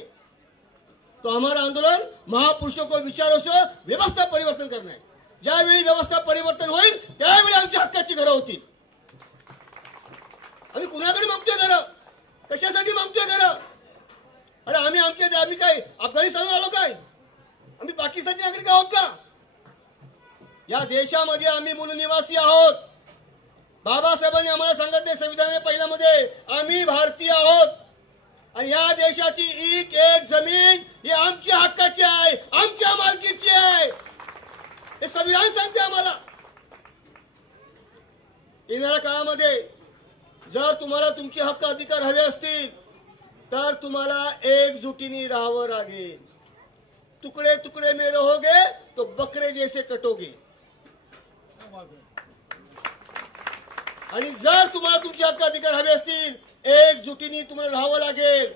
तो हमारा आंदोलन महापुरुषों को विचारों से व्यवस्था परिवर्तन करना है. ज्यावेळी व्यवस्था परिवर्तन होईल त्यावेळी आमच्या हक्काची घरं होतील. आम्ही कुणाकडे मागतोय घरं? कशासाठी मागतोय घरं? अरे आम्ही काय अफगाणिस्तानवर आलो काय? आम्ही पाकिस्तानचे नागरिक आहोत का? या देशामध्ये आम्ही मूल निवासी आहोत. बाबासाहेबांनी आम्हाला सांगितले संविधानाने पहिल्यामध्ये, आम्ही भारतीय आहोत आणि या देशाची एक जमीन ही आमच्या हक्काची आहे, आमच्या मालकीची आहे. हे संविधान सांगते आम्हाला. येणाऱ्या काळामध्ये जर तुम्हाला तुमचे हक्क अधिकार हवे असतील तर तुम्हाला एकजुटीने राहावं लागेल. तुकडे तुकडे में रहोगे तो बकरे जैसे कटोगे. आणि जर तुम्हाला तुमचे हक्क अधिकार हवे असतील एकजुटीने तुम्हाला राहावं लागेल.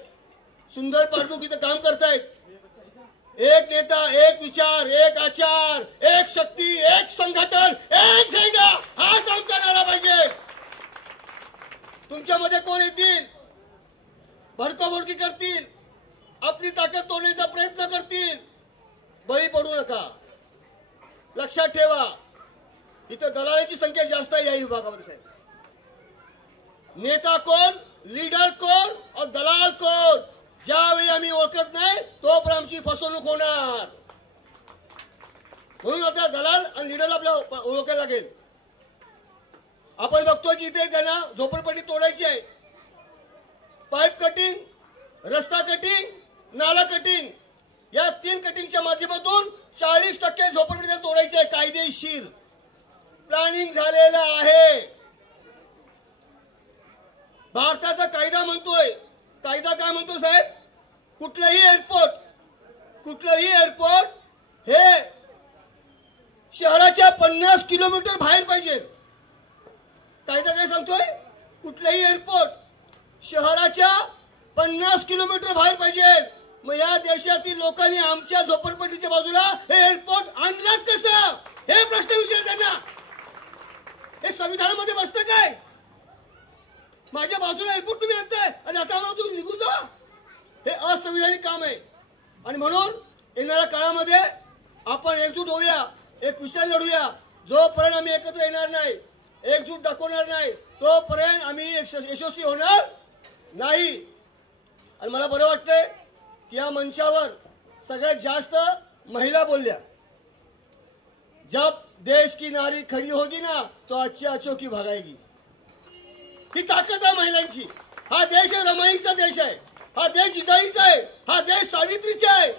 सुंदर पाठबुक इथं काम करतायत. एक नेता, एक विचार, एक आचार, एक शक्ती, एक संघटन, एक झेंडा, हाच आमचा नारा पाहिजे. तुमच्यामध्ये कोण येतील, भडकाभडकी करतील, आपली ताकद तोडण्याचा प्रयत्न करतील, बळी पडू नका. लक्षात ठेवा, इथं दलालांची संख्या जास्त आहे या विभागामध्ये साहेब. नेता कोण, लीडर कोण और दलाल कोण, ज्यावेळी आम्ही ओळखत नाही तोपर्यंत आमची फसवणूक होणार. म्हणून आता दलाल आणि लीडरला आपल्याला ओळखायला लागेल. आपण बघतोय की इथे त्यांना झोपडपट्टी तोडायची आहे. पाईप कटिंग, रस्ता कटिंग, नाला कटिंग या 3 कटिंगच्या माध्यमातून 40% झोपडपट्टी तोडायचे कायदेशीर प्लॅनिंग झालेलं आहे. भारताचा कायदा म्हणतोय, कायदा काय म्हणतो साहेब? कुठलंही एअरपोर्ट हे शहराच्या 50 किलोमीटर बाहेर पाहिजे. कायदा काय सांगतोय? कुठलंही एअरपोर्ट शहराच्या 50 किलोमीटर बाहेर पाहिजे. मग या देशातील लोकांनी आमच्या झोपडपट्टीच्या बाजूला हे एअरपोर्ट आणलंच कसं? हे प्रश्न विचार त्यांना. हे संविधानामध्ये बसतं काय? माझ्या बाजूला एअरपोर्ट तुम्ही आणताय आणि आता तुम्ही निघून जा. हे असंविधानिक काम आहे. आणि म्हणून येणाऱ्या काळामध्ये आपण एकजूट होऊया, एक विचार लढूया. जोपर्यंत आम्ही एकत्र येणार नाही, एकजूट दाखवणार नाही, तोपर्यंत आम्ही यशस्वी होणार नाही. आणि मला बरं वाटतंय की या मंचावर सगळ्यात जास्त महिला बोलल्या. जब देश की नारी खड़ी होगी ना तो अच्छे अच्छों की भगाएगी. ही ताकद आहे महिलांची. हा देश आहे रमाईचा देश आहे, हा देश जिजाईचा आहे, हा देश सावित्रीचा आहे.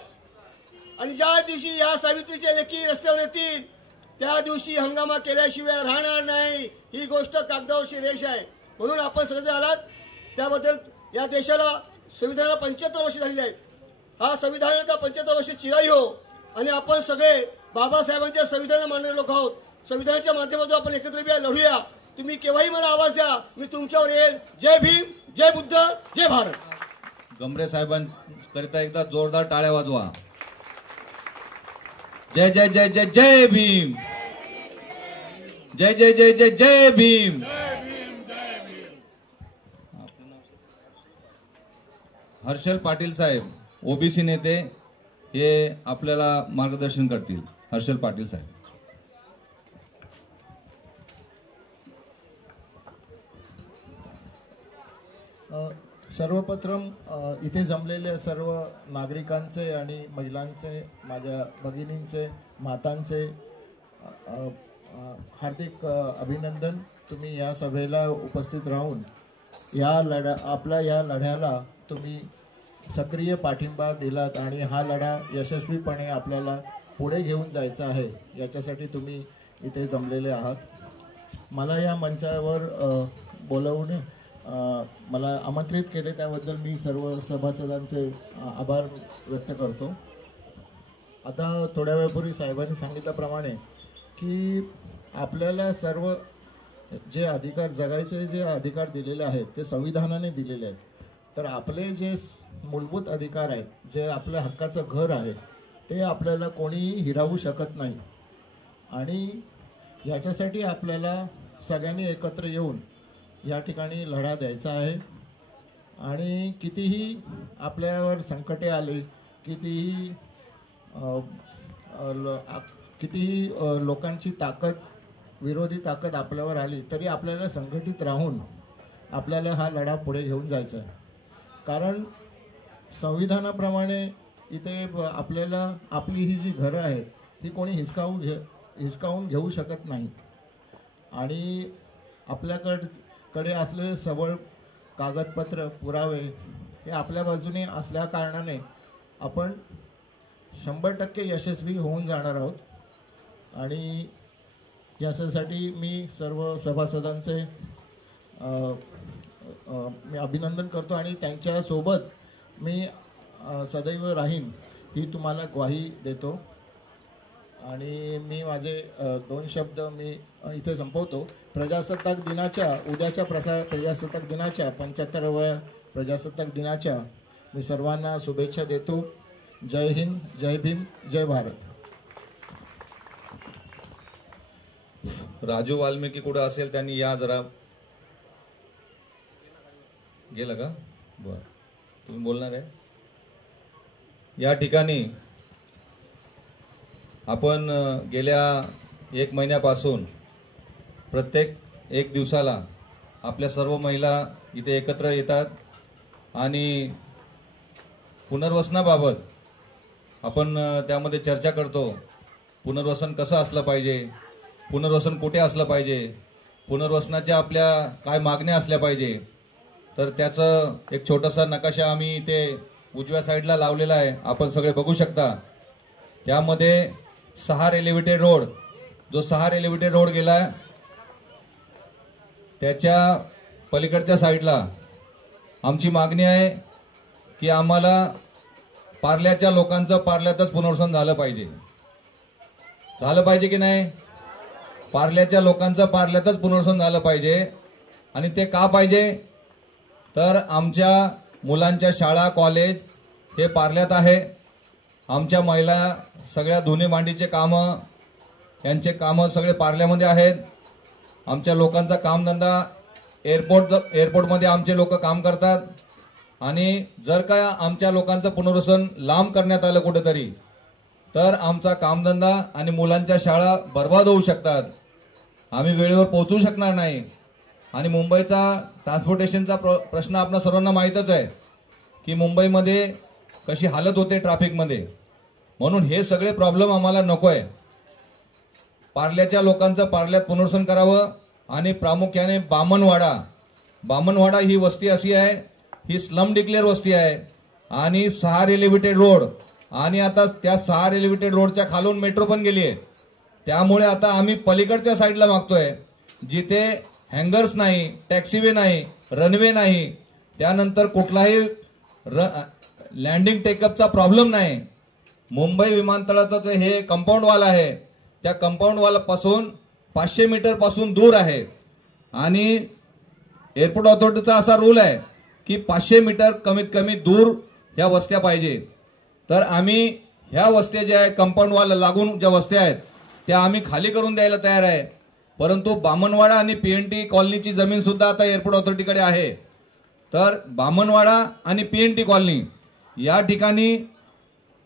आणि ज्या दिवशी या सावित्रीच्या लेखी रस्त्यावर येतील त्या दिवशी हंगामा केल्याशिवाय राहणार नाही. ही गोष्ट कागदावरची रेष आहे. म्हणून आपण सगळे आलात त्याबद्दल या देशाला संविधानाला 75 वर्ष झालेली आहेत. हा संविधानाचा 75 वर्ष चिराई हो. आणि आपण सगळे बाबासाहेबांच्या संविधान मानणारे लोक आहोत. संविधानाच्या माध्यमातून आपण एकत्र लढूया. तुम्ही केव्हाही मला आवाज द्या, मी तुमच्यावर येईल. जय भीम, जय बुद्ध, जय भारत. गमरे साहेबांकरिता एकदा जोरदार टाळ्या वाजवा. जय जय जय जय जय भीम, जय जय जय जय जय भीम. हर्षल पाटील साहेब ओबीसी नेते हे आपल्याला मार्गदर्शन करतील. हर्षल पाटील साहेब. सर्वप्रथम इथे जमलेल्या सर्व नागरिकांचे आणि महिलांचे, माझ्या भगिनींचे, मातांचे हार्दिक अभिनंदन. तुम्ही या सभेला उपस्थित राहून आपल्या या लढ्याला तुम्ही सक्रिय पाठिंबा दिलात आणि हा लढा यशस्वीपणे आपल्याला पुढे घेऊन जायचा आहे, याच्यासाठी तुम्ही इथे जमलेले आहात. मला या मंचावर बोलवून मला आमंत्रित केले त्याबद्दल मी सर्व सभासदांचे आभार व्यक्त करतो. आता थोड्या वेळापूर्वी साहेबांनी सांगितल्याप्रमाणे की आपल्याला सर्व जे अधिकार जगायचे जे अधिकार दिलेले आहेत ते संविधानाने दिलेले आहेत. तर आपले जे मूलभूत अधिकार आहेत, जे आपल्या हक्काचं घर आहे, ते आपल्याला कोणीही हिरावू शकत नाही. आणि याच्यासाठी आपल्याला सगळ्यांनी एकत्र येऊन या ठिकाणी लढा द्यायचा आहे. आणि कितीही आपल्यावर संकटे आले, कितीही लोकांची ताकद, विरोधी ताकद आपल्यावर आली, तरी आपल्याला संघटित राहून आपल्याला हा लढा पुढे घेऊन जायचा आहे. कारण संविधानाप्रमाणे इथे आपल्याला आपली ही जी घरं आहेत ती कोणी हिसकावून घेऊ शकत नाही. आणि आपल्याकडे असलेले सबळ कागदपत्र, पुरावे हे आपल्या बाजूने असल्या कारणाने आपण 100% यशस्वी होऊन जाणार आहोत. आणि यासाठी मी सर्व सभासदांचे मी अभिनंदन करतो आणि त्यांच्यासोबत मी सदैव राहीन ही तुम्हाला ग्वाही देतो. आणि मी माझे 2 शब्द मी इथे संपवतो. उद्याच्या प्रजासत्ताक दिनाच्या 75व्या प्रजासत्ताक दिनाच्या मी सर्वांना शुभेच्छा देतो. जय हिंद, जय भीम, जय भारत. राजू वाल्मिकी कुठे असेल त्यांनी या जरा. गेलं का? बर, तुम्ही बोलणार आहे. या ठिकाणी आपण गेल्या 1 महिन्यापासून प्रत्येक 1 दिवसाला आपल्या सर्व महिला इथे एकत्र येतात आणि पुनर्वसनाबाबत आपण त्यामध्ये चर्चा करतो. पुनर्वसन कसं असलं पाहिजे, पुनर्वसन कुठे असलं पाहिजे, पुनर्वसनाच्या आपल्या काय मागण्या असल्या पाहिजे, तर त्याचं एक छोटासा नकाशा आम्ही इथे उजव्या साईडला लावलेला आहे, आपण सगळे बघू शकता. त्यामध्ये 6 एलिव्हेटेड रोड, जो 6 एलिव्हेटेड रोड गेला त्याच्या पलीकडच्या साईडला आमची मागणी आहे की आम्हाला पार्ल्याच्या लोकांचं पार्ल्यातच पुनर्वसन झालं पाहिजे. झालं पाहिजे की नाही? पार्ल्याच्या लोकांचं पार्ल्यातच पुनर्वसन झालं पाहिजे. आणि ते का पाहिजे? तर आमच्या मुलांच्या शाळा कॉलेज हे पार्ल्यात आहे. आमच्या महिला सगळ्या धुणे भांडीचे कामं, यांचे कामं सगळे पार्ल्यामध्ये आहेत. आमच्या लोकांचा कामधंदा एअरपोर्टमध्ये आमचे लोक काम करतात. आणि जर का आमच्या लोकांचं पुनर्वसन लांब करण्यात आलं कुठेतरी, तर आमचा कामधंदा आणि मुलांच्या शाळा बर्बाद होऊ शकतात. आम्ही वेळेवर पोहोचू शकणार नाही. आणि मुंबईचा ट्रान्सपोर्टेशनचा प्रश्न आपल्या सर्वांना माहीतच आहे की मुंबईमध्ये कशी हालत होते ट्रॅफिकमध्ये. म्हणून हे सगळे प्रॉब्लेम आम्हाला नको आहे. पार्ल्याच्या लोकांचं पार्ल्यात पुनर्वसन करावं. आणि प्रामुख्याने बामणवाडा ही वस्ती अशी आहे, ही स्लम डिक्लेअर वस्ती आहे. आणि 6 एलिव्हेटेड रोड, आणि आता त्या 6 एलिव्हेटेड रोडच्या खालून मेट्रो पण गेली आहे. त्यामुळे आता आम्ही पलीकडच्या साईडला मागतोय, जिथे हँगर्स नाही, टॅक्सीवे नाही, रनवे नाही, त्यानंतर कुठलाही लँडिंग टेकअपचा प्रॉब्लेम नाही. मुंबई विमानतळाचं हे कंपाऊंड वॉल आहे, त्या कंपाऊंड वॉलपासून 500 मीटर पासून दूर आहे. आणि एअरपोर्ट ऑथॉरिटीचा असा रूल आहे की 500 मीटर कमीत कमी दूर ह्या वस्त्या पाहिजे. तर आम्ही ह्या वस्त्या ज्या आहे, कंपाऊंड वॉल लागून ज्या वस्त्या आहेत, त्या आम्ही खाली करून द्यायला तयार आहे. परंतु बामणवाडा आणि PNT कॉलनीची जमीन सुद्धा आता एअरपोर्ट ऑथॉरिटीकडे आहे. तर बामणवाडा आणि PNT कॉलनी या ठिकाणी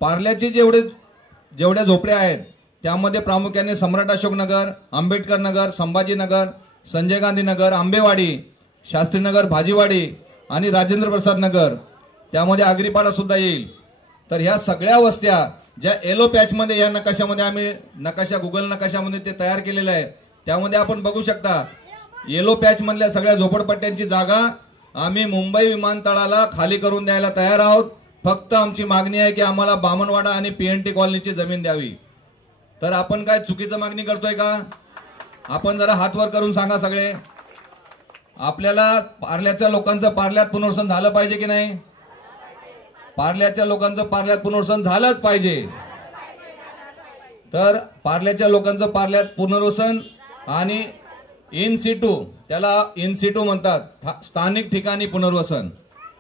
पार्ल्याचे जेवढ्या झोपड्या आहेत, त्यामध्ये प्रामुख्याने सम्राट अशोक नगर, आंबेडकर नगर, संभाजीनगर, संजय गांधी नगर, आंबेवाडी, शास्त्रीनगर, भाजीवाडी आणि राजेंद्र प्रसाद नगर, त्यामध्ये आगरीपाडा सुद्धा येईल. तर ह्या सगळ्या वस्त्या ज्या येलो पॅचमध्ये, या नकाशामध्ये आम्ही गुगल नकाशामध्ये ते तयार केलेलं आहे, त्यामध्ये आपण बघू शकता येलो पॅच मधल्या सगळ्या झोपडपट्ट्यांची जागा आम्ही मुंबई विमानतळाला खाली करून द्यायला तयार आहोत. फक्त आमची मागणी आहे की आम्हाला बामणवाडा आणि PNT कॉलनीची जमीन द्यावी. तर आपण काय चुकीचं मागणी करतोय का? आपण जरा हात वर करून सांगा सगळे. आपल्याला पार्ल्याच्या लोकांचं पार्ल्यात पुनर्वसन झालं पाहिजे की नाही? पार्ल्याच्या लोकांचं पार्ल्यात पुनर्वसन झालंच पाहिजे. तर पार्ल्याच्या लोकांचं पार्ल्यात पुनर्वसन आणि इन सिटू, त्याला इन सिटू म्हणतात, स्थानिक ठिकाणी पुनर्वसन.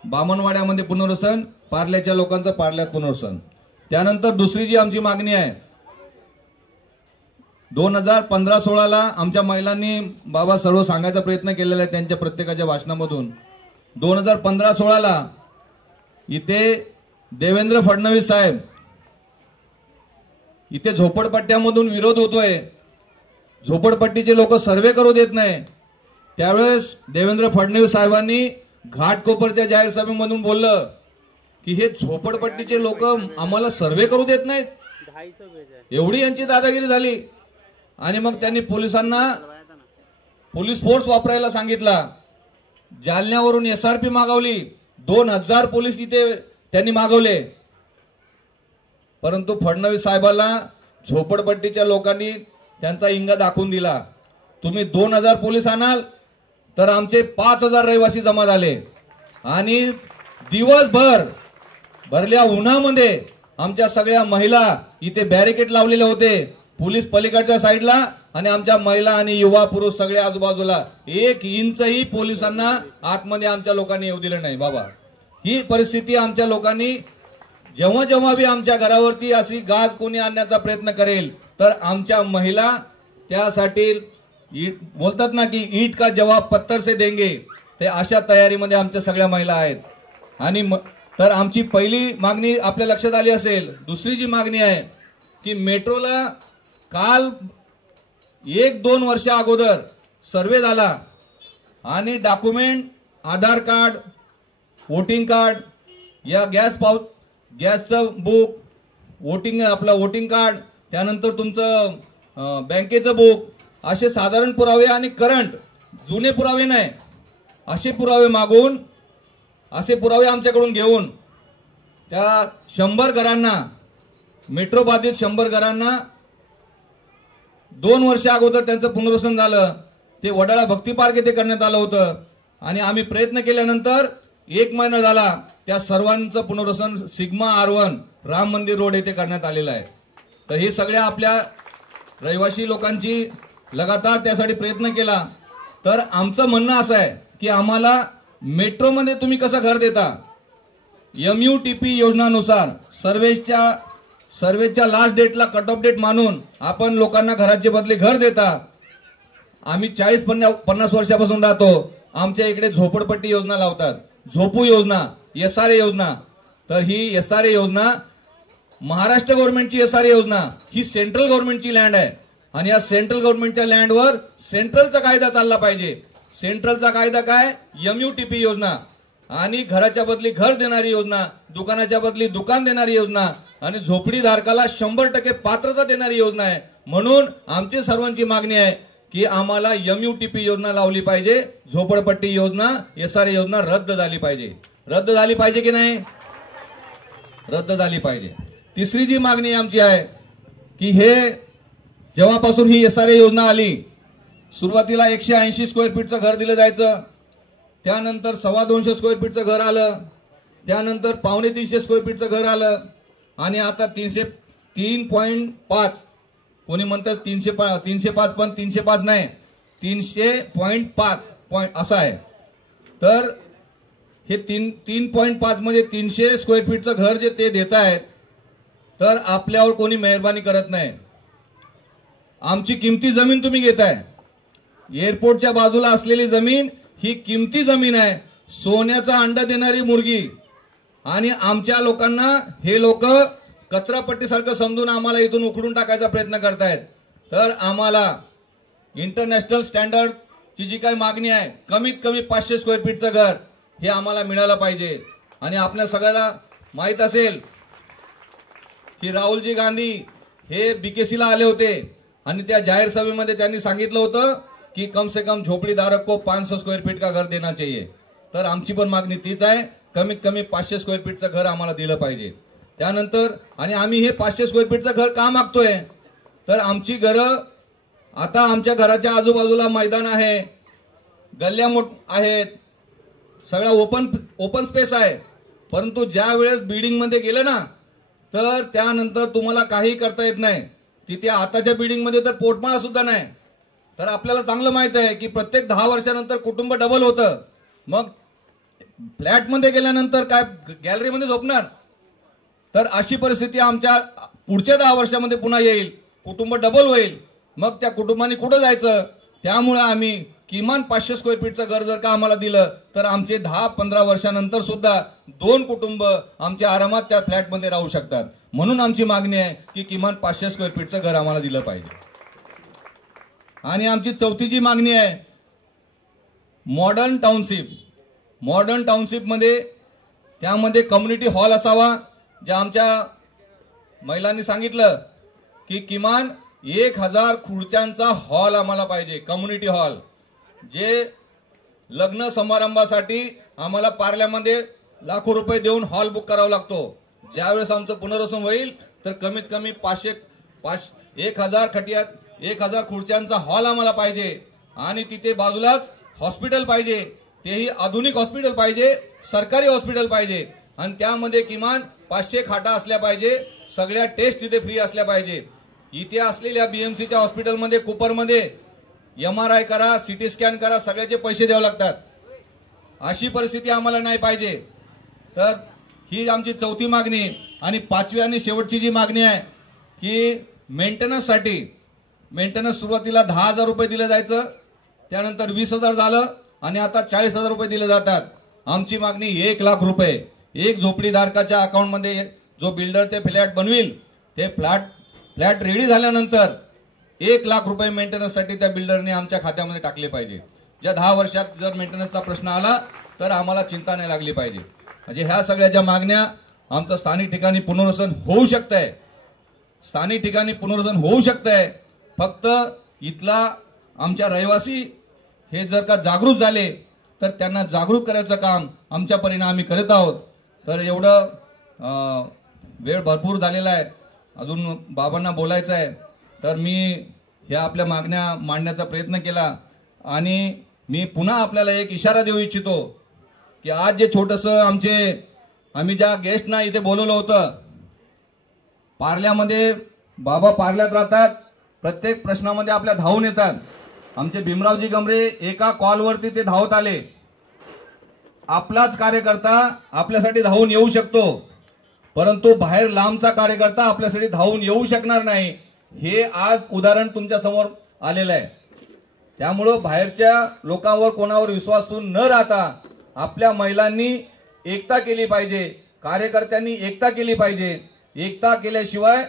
बामणवाड्यामध्ये पुनर्वसन, पार्ल्याच्या लोकांचं पार्ल्यात पुनर्वसन. त्यानंतर दुसरी जी आमची मागणी आहे, 2015-16 आमच्या महिलांनी बाबा सर्व सांगायचा प्रयत्न केलेला आहे त्यांच्या प्रत्येकाच्या भाषणामधून. 2015-16 इथे देवेंद्र फडणवीस साहेब इथे झोपडपट्ट्यामधून विरोध होतोय, झोपडपट्टीचे लोक सर्वे करू देत नाही. त्यावेळेस देवेंद्र फडणवीस साहेबांनी घाटकोपरच्या जाहीर सभेमधून बोललं की हे झोपडपट्टीचे लोक आम्हाला सर्वे करू देत नाहीत. एवढी यांची दादागिरी झाली. आणि मग त्यांनी पोलिसांना पोलीस फोर्स वापरायला सांगितला. जालन्यावरून SRP मागवली, 2000 पोलीस तिथे त्यांनी मागवले. परंतु फडणवीस साहेबांना झोपडपट्टीच्या लोकांनी त्यांचा इंगा दाखवून दिला. तुम्ही 2000 पोलीस आणाल तर आमचे 5000 रहिवासी जमा झाले. आणि दिवसभर भरल्या उन्हामध्ये आमच्या सगळ्या महिला इथे बॅरिकेड लावलेले होते, पोलीस पलीकडच्या साईडला आणि आमच्या महिला आणि युवा पुरुष सगळे आजूबाजूला. 1 इंचही पोलिसांना आतमध्ये आमच्या लोकांनी येऊ दिलं नाही. बाबा, ही परिस्थिती आमच्या लोकांनी जेव्हा जेव्हा भी आमच्या घरावरती अशी गाज कोणी आणण्याचा प्रयत्न करेल तर आमच्या महिला त्यासाठी बोलतात ना की ईट का जवाब पत्थर से देंगे, ते अशा तयारीमध्ये आमच्या सगळ्या महिला आहेत. आणि तर आमची पहिली मागणी आपल्या लक्षात आली असेल. दुसरी जी मागणी आहे की मेट्रोला काल 1-2 वर्षा अगोदर सर्वे झाला आणि डॉक्युमेंट आधार कार्ड, वोटिंग कार्ड, या गॅसचं बुक, वोटिंग कार्ड, त्यानंतर तुमचं बँकेचं बुक, असे साधारण पुरावे आणि करंट जुने पुरावे नाही असे पुरावे मागून असे पुरावे आमच्याकडून घेऊन त्या 100 घरांना, मेट्रो बाधित 100 घरांना 2 वर्ष अगोदर त्यांचं पुनर्वसन झालं. ते वडाळा भक्ती पार्क येथे करण्यात आलं होतं आणि आम्ही प्रयत्न केल्यानंतर 1 महिना झाला त्या सर्वांचं पुनर्वसन सिग्मा R1 राम मंदिर रोड येथे करण्यात आलेलं आहे. तर हे सगळ्या आपल्या रहिवासी लोकांची लगातार त्यासाठी प्रयत्न केला. तर आमचं म्हणणं असं आहे की आम्हाला मेट्रोमध्ये तुम्ही कसं घर देता, MUTP योजनानुसार सर्वेच्या लास्ट डेटला कट ऑफ डेट मानून आपण लोकांना घराचे बदले घर देता. आम्ही 40-50 वर्षापासून राहतो. आमच्या इकडे झोपडपट्टी योजना लावतात, झोपू योजना, SRA योजना. तर ही SRA योजना महाराष्ट्र गव्हर्नमेंटची SRA योजना ही सेंट्रल गव्हर्नमेंटची लँड आहे आणि या सेंट्रल गव्हर्नमेंटच्या लँडवर सेंट्रलचा कायदा चालला पाहिजे. सेंट्रलचा कायदा काय? MUTP योजना आणि घराच्या बदली घर देणारी योजना, दुकानाच्या बदली दुकान देणारी योजना आणि झोपडी धारकाला 100% पात्रता देणारी योजना आहे. म्हणून आमची सर्वांची मागणी आहे की आम्हाला MUTP योजना लावली पाहिजे. झोपडपट्टी योजना, SRA योजना रद्द झाली पाहिजे. रद्द झाली पाहिजे की नाही? रद्द झाली पाहिजे. तिसरी जी मागणी आमची आहे की हे जेव्हापासून ही SRA योजना आली, सुरुवातीला 180 स्क्वेअर फीटचं घर दिलं जायचं, त्यानंतर 250 स्क्वेअर फीटचं घर आलं, त्यानंतर 250 स्क्वेअर फीटचं घर आलं आणि आता 3.5, कोणी म्हणतात 305 पण 305 नाही, 300.5 असं आहे. तर हे 3.5 म्हणजे 300 स्क्वेअर फीटचं घर जे ते देत आहेत, तर आपल्यावर कोणी मेहरबानी करत नाही. आमची किमती जमीन तुम्ही घेताय. एअरपोर्टच्या बाजूला असलेली जमीन ही किमती जमीन आहे, सोन्याचा अंडा देणारी मुर्गी. आणि आमच्या लोकांना हे लोक कचरापट्टीसारखं समजून आम्हाला इथून उखडून टाकायचा प्रयत्न करतायत. तर आम्हाला इंटरनॅशनल स्टँडर्डची जी काही मागणी आहे, कमीत कमी 500 स्क्वेअर फीटचं घर हे आम्हाला मिळालं पाहिजे. आणि आपल्या सगळ्याला माहीत असेल की राहुलजी गांधी हे BKCला आले होते आणि त्या जाहीर सभेमध्ये त्यांनी सांगितलं होतं की कम से कम झोपडीधारक को 500 स्क्वेअर फीट का घर देना चाहिए. तर आमची पण मागणी तीच आहे, कमीत कमी 500 स्क्वेअर फीटचं घर आम्हाला दिलं पाहिजे. त्यानंतर आणि आम्ही हे 500 स्क्वेअर फीटचं घर का मागतोय, तर आमची घरं आता आमच्या घराच्या आजूबाजूला मैदान आहे, गल्ल्या आहेत, सगळा ओपन स्पेस आहे. परंतु ज्या वेळेस बिल्डिंगमध्ये गेलं ना, तर त्यानंतर तुम्हाला काही करता येत नाही. तिथे आताच्या बिल्डिंगमध्ये तर पोटमाळा सुद्धा नाही. तर आपल्याला चांगलं माहित आहे की प्रत्येक 10 वर्षानंतर कुटुंब डबल होतं. मग फ्लॅटमध्ये गेल्यानंतर काय गॅलरीमध्ये झोपणार? तर अशी परिस्थिती आमच्या पुढच्या 10 वर्षामध्ये पुन्हा येईल, कुटुंब डबल होईल. मग त्या कुटुंबाने कुठं जायचं? त्यामुळे आम्ही किमान 500 स्क्वेअर फीटचं घर जर का आम्हाला दिलं तर आमचे 10-15 वर्षानंतर सुद्धा 2 कुटुंब आमच्या आरामात त्या फ्लॅटमध्ये राहू शकतात. म्हणून आमची मागणी आहे की किमान 500 स्क्वेअर फीटचं घर आम्हाला दिलं पाहिजे. आणि आमची चौथी जी मागणी आहे, मॉडर्न टाउनशिप. मॉडर्न टाउनशिपमध्ये त्यामध्ये कम्युनिटी हॉल असावा. ज्या आमच्या महिलांनी सांगितलं की किमान 1000 खुर्च्यांचा हॉल आम्हाला पाहिजे, कम्युनिटी हॉल. जे लग्न समारंभासाठी आम्हाला पार्ल्यामध्ये लाखो रुपये देऊन हॉल बुक करावा लागतो. ज्यावेळेस आमचं पुनर्वसन होईल तर कमीत कमी 1000 खटियात 1000 खुर्च्यांचा हॉल आम्हाला पाहिजे. आणि तिथे बाजूलाच हॉस्पिटल पाहिजे, तेही आधुनिक हॉस्पिटल पाहिजे, सरकारी हॉस्पिटल पाहिजे. आणि त्यामध्ये किमान 500 खाटा असल्या पाहिजे. सगळ्या टेस्ट तिथे फ्री असल्या पाहिजे. इथे असलेल्या BMCच्या हॉस्पिटलमध्ये कुपरमध्ये MRI करा, CT स्कॅन करा, सगळ्याचे पैसे द्यावे लागतात. अशी परिस्थिती आम्हाला नाही पाहिजे. तर ही आमची चौथी मागणी. आणि 5वी आणि शेवटची जी मागणी आहे की मेंटेनन्स सुरुवातीला 10,000 रुपये दिले जायचं, त्यानंतर 20,000 झालं आणि आता 40,000 रुपये दिले जातात. आमची मागणी 1 लाख रुपये. एक झोपडीधारकाच्या अकाउंटमध्ये जो बिल्डर ते फ्लॅट बनविल, ते फ्लॅट रेडी झाल्यानंतर 1 लाख रुपये मेंटेनन्ससाठी त्या बिल्डरने आमच्या खात्यामध्ये टाकले पाहिजे. ज्या 10 वर्षात जर मेंटेनन्सचा प्रश्न आला तर आम्हाला चिंता नाही लागली पाहिजे. म्हणजे ह्या सगळ्या ज्या मागण्या, आमचं स्थानिक ठिकाणी पुनर्वसन होऊ शकतंय, स्थानिक ठिकाणी पुनर्वसन होऊ शकतंय. फक्त इथला आमच्या रहिवासी हे जर का जागृत झाले तर त्यांना जागरूक करायचं काम आमच्या परीने आम्ही करत आहोत. तर एवढं वेळ भरपूर झालेला आहे, अजून बाबांना बोलायचं आहे. तर मी ह्या आपल्या मागण्या मांडण्याचा प्रयत्न केला आणि मी पुन्हा आपल्याला एक इशारा देऊ इच्छितो की आज जे छोटंसं आम्ही ज्या गेस्टना इथे बोलवलं होतं, पार्ल्यामध्ये बाबा पार्ल्यात राहतात, प्रत्येक प्रश्नामध्ये आपल्या धावून येतात. आमचे भीमरावजी गमरे एका कॉलवरती ते धावत आले. आपलाच कार्यकर्ता आपल्यासाठी धावून येऊ शकतो, परंतु बाहेर लांबचा कार्यकर्ता आपल्यासाठी धावून येऊ शकणार नाही. हे आज उदाहरण तुमच्या समोर आलेलं आहे. त्यामुळं बाहेरच्या लोकांवर कोणावर विश्वासू न राहता आपल्या महिलांनी एकता केली पाहिजे, कार्यकर्त्यांनी एकता केली पाहिजे. एकता केल्याशिवाय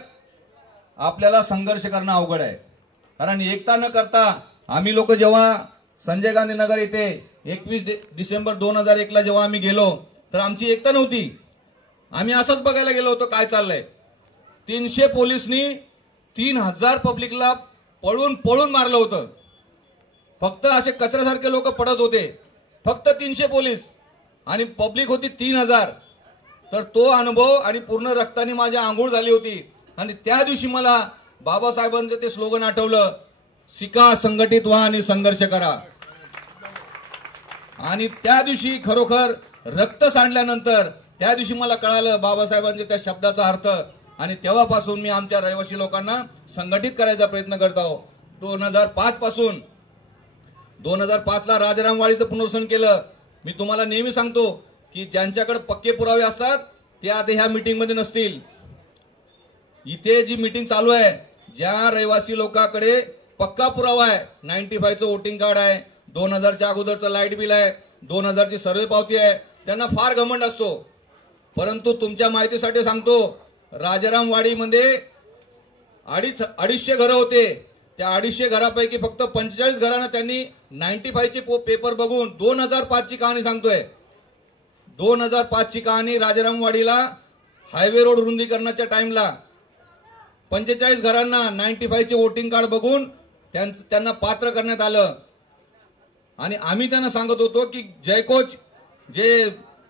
आपल्याला संघर्ष करणं अवघड आहे. कारण एकता न करता आम्ही लोक जेव्हा संजय गांधी नगर येथे 21 डिसेंबर 2001ला जेव्हा आम्ही गेलो तर आमची एकता नव्हती. आम्ही असंच बघायला गेलो होतो काय चाललंय. 300 पोलिसनी 3000 पब्लिकला पळून पळून मारलं होतं. फक्त असे कचऱ्यासारखे लोक पडत होते, फक्त 300 पोलीस आणि पब्लिक होती 3000. तर तो अनुभव आणि पूर्ण रक्ताने माझी आंघोळ झाली होती. आणि त्या दिवशी मला बाबासाहेबांचं ते स्लोगन आठवलं, शिका, संघटित व्हा आणि संघर्ष करा. आणि त्या दिवशी खरोखर रक्त सांडल्यानंतर त्या दिवशी मला कळालं बाबासाहेबांच्या त्या शब्दाचा अर्थ. आणि तेव्हापासून मी आमच्या रहिवासी लोकांना संघटित करायचा प्रयत्न करत आहोत. 2005 पासून 2005ला राजारामवाडीचं पुनर्वसन केलं. मी तुम्हाला नेहमी सांगतो की ज्यांच्याकडे पक्के पुरावे असतात ते आता ह्या मीटिंगमध्ये नसतील. इथे जी मीटिंग चालू आहे, ज्या रहिवासी लोकांकडे पक्का पुरावा आहे, 95चं वोटिंग कार्ड आहे, 2000च्या अगोदरचं लाईट बिल आहे, 2000ची सर्वे पावती आहे, त्यांना फार घमंड असतो. परंतु तुमच्या माहितीसाठी सांगतो, राजारामवाडीमध्ये 250 घरं होते. त्या 250 घरापैकी फक्त 45 घरांना त्यांनी 95चे पेपर बघून 2005ची कहाणी सांगतोय. 2005ची कहाणी. राजारामवाडीला हायवे रोड रुंदीकरणाच्या टाइमला 45 घरांना 95चे वोटिंग कार्ड बघून त्यांना पात्र करण्यात आलं. आणि आम्ही त्यांना सांगत होतो की जयकोच जे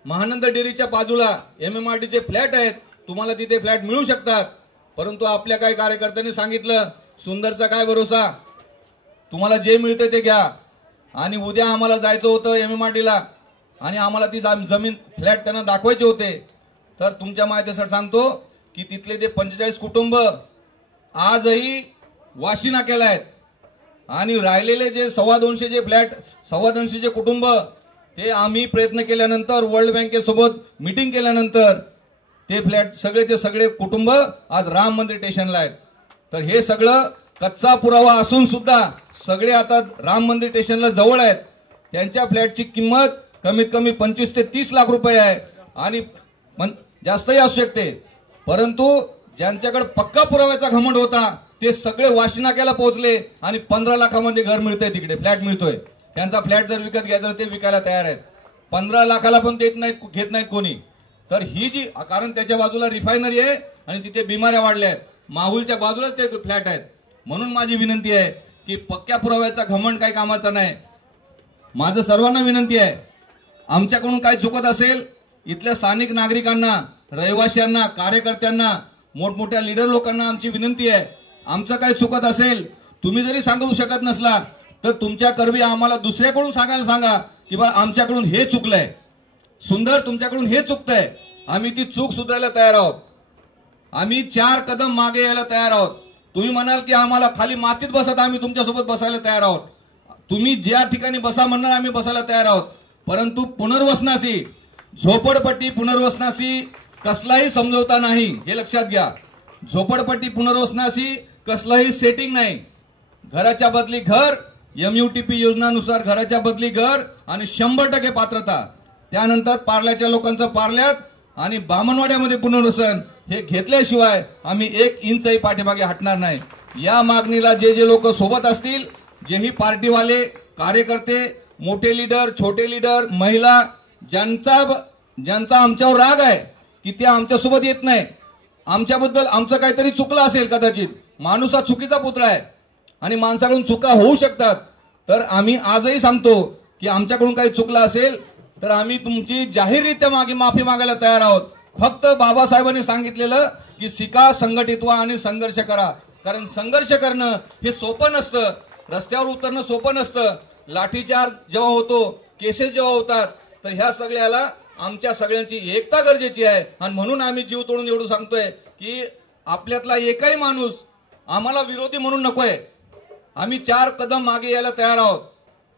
महानंद डेअरीच्या बाजूला MMRDचे फ्लॅट आहेत, तुम्हाला तिथे फ्लॅट मिळू शकतात. परंतु आपल्या काही कार्यकर्त्यांनी सांगितलं सुंदरचा काय भरोसा, तुम्हाला जे मिळते ते घ्या. आणि उद्या आम्हाला जायचं होतं MMRDला आणि आम्हाला ती जमीन फ्लॅट त्यांना दाखवायचे होते. तर तुमच्या माहितीसाठी सांगतो की तिथले ते 45 कुटुंब आजही वाशी नाक्याला आहेत. आणि राहिलेले जे 250 जे फ्लॅट, 250 जे कुटुंब, ते आम्ही प्रयत्न केल्यानंतर वर्ल्ड बँकेसोबत मीटिंग केल्यानंतर ते फ्लॅट सगळेचे सगळे कुटुंब आज राम मंदिर स्टेशनला आहेत. तर हे सगळं कच्चा पुरावा असून सुद्धा सगळे आता राम मंदिर स्टेशनला जवळ आहेत. त्यांच्या फ्लॅटची किंमत कमीत कमी 25 ते 30 लाख रुपये आहे आणि जास्तही असू शकते. परंतु ज्यांच्याकडे पक्का पुराव्याचा घमंड होता ते सगळे वाशी नाक्याला पोहोचले आणि 15 लाखामध्ये घर मिळतंय, तिकडे फ्लॅट मिळतोय. त्यांचा फ्लॅट जर विकत घ्यायचा तर ते विकायला तयार आहेत. 15 लाखाला पण देत नाहीत, घेत नाहीत कोणी. तर ही जी, कारण त्याच्या बाजूला रिफायनरी आहे आणि तिथे बिमाऱ्या वाढल्या आहेत, माहुलच्या बाजूलाच ते फ्लॅट आहेत. म्हणून माझी विनंती आहे की पक्क्या पुराव्याचा घमंड काही कामाचा नाही. माझं सर्वांना विनंती आहे, आमच्याकडून काय चुकत असेल, इथल्या स्थानिक नागरिकांना, रहिवाशांना, कार्यकर्त्यांना, मोठमोठ्या लीडर लोकांना आमची विनंती आहे, आमचं काय चुकत असेल, तुम्ही जरी सांगू शकत नसला तर तुमच्या करवी आम्हाला दुसऱ्याकडून सांगायला सांगा की बा आमच्याकडून हे चुकलंय, सुंदर तुमच्याकडून हे चुकतंय. आम्ही ती चूक सुधारायला तयार आहोत. आम्ही 4 कदम मागे यायला तयार आहोत. तुम्ही म्हणाल की आम्हाला खाली मातीत बसत, आम्ही तुमच्यासोबत बसायला तयार आहोत. तुम्ही ज्या ठिकाणी बसा म्हणणार आम्ही बसायला तयार आहोत. परंतु पुनर्वसनाशी, झोपडपट्टी पुनर्वसनाशी कसलाही समझोता नाही, हे लक्षात घ्या. झोपडपट्टी पुनर्वसनाशी कसलाही सेटिंग नाही. घराच्या बदली घर, MUTP योजनानुसार घराच्या बदली घर आणि 100% पात्रता. त्यानंतर पार्ल्याच्या लोकांचं पार्ल्यात आणि बामणवाड्यामध्ये पुनर्वसन हे घेतल्याशिवाय आम्ही 1 इंचही पाठीमागे हटणार नाही. या मागणीला जे जे लोक सोबत असतील, जेही पार्टीवाले, कार्यकर्ते, मोठे लीडर, छोटे लीडर, महिला, ज्यांचा आमच्यावर राग आहे की ते आमच्यासोबत येत नाही, आमच्याबद्दल आमचं काहीतरी चुकलं असेल, कदाचित माणूस हा चुकीचा पुतळा आहे आणि माणसाकडून चुका होऊ शकतात. तर आम्ही आजही सांगतो की आमच्याकडून काही चुकलं असेल तर आम्ही तुमची जाहीररित्या माफी मागायला तयार आहोत. फक्त बाबासाहेबांनी सांगितलेलं की शिका, संघटित व्हा आणि संघर्ष करा. कारण संघर्ष करणं हे सोपं नसतं, रस्त्यावर उतरणं सोपं नसतं. लाठीचार्ज जेव्हा होतो, केसेस जेव्हा होतात, तर ह्या सगळ्याला आमच्या सगळ्यांची एकता गरजेची आहे. आणि म्हणून आम्ही जीव तोडून एवढं सांगतोय की आपल्यातला एकही माणूस आम्हाला विरोधी म्हणून नकोय. आम्ही 4 कदम मागे यायला तयार आहोत.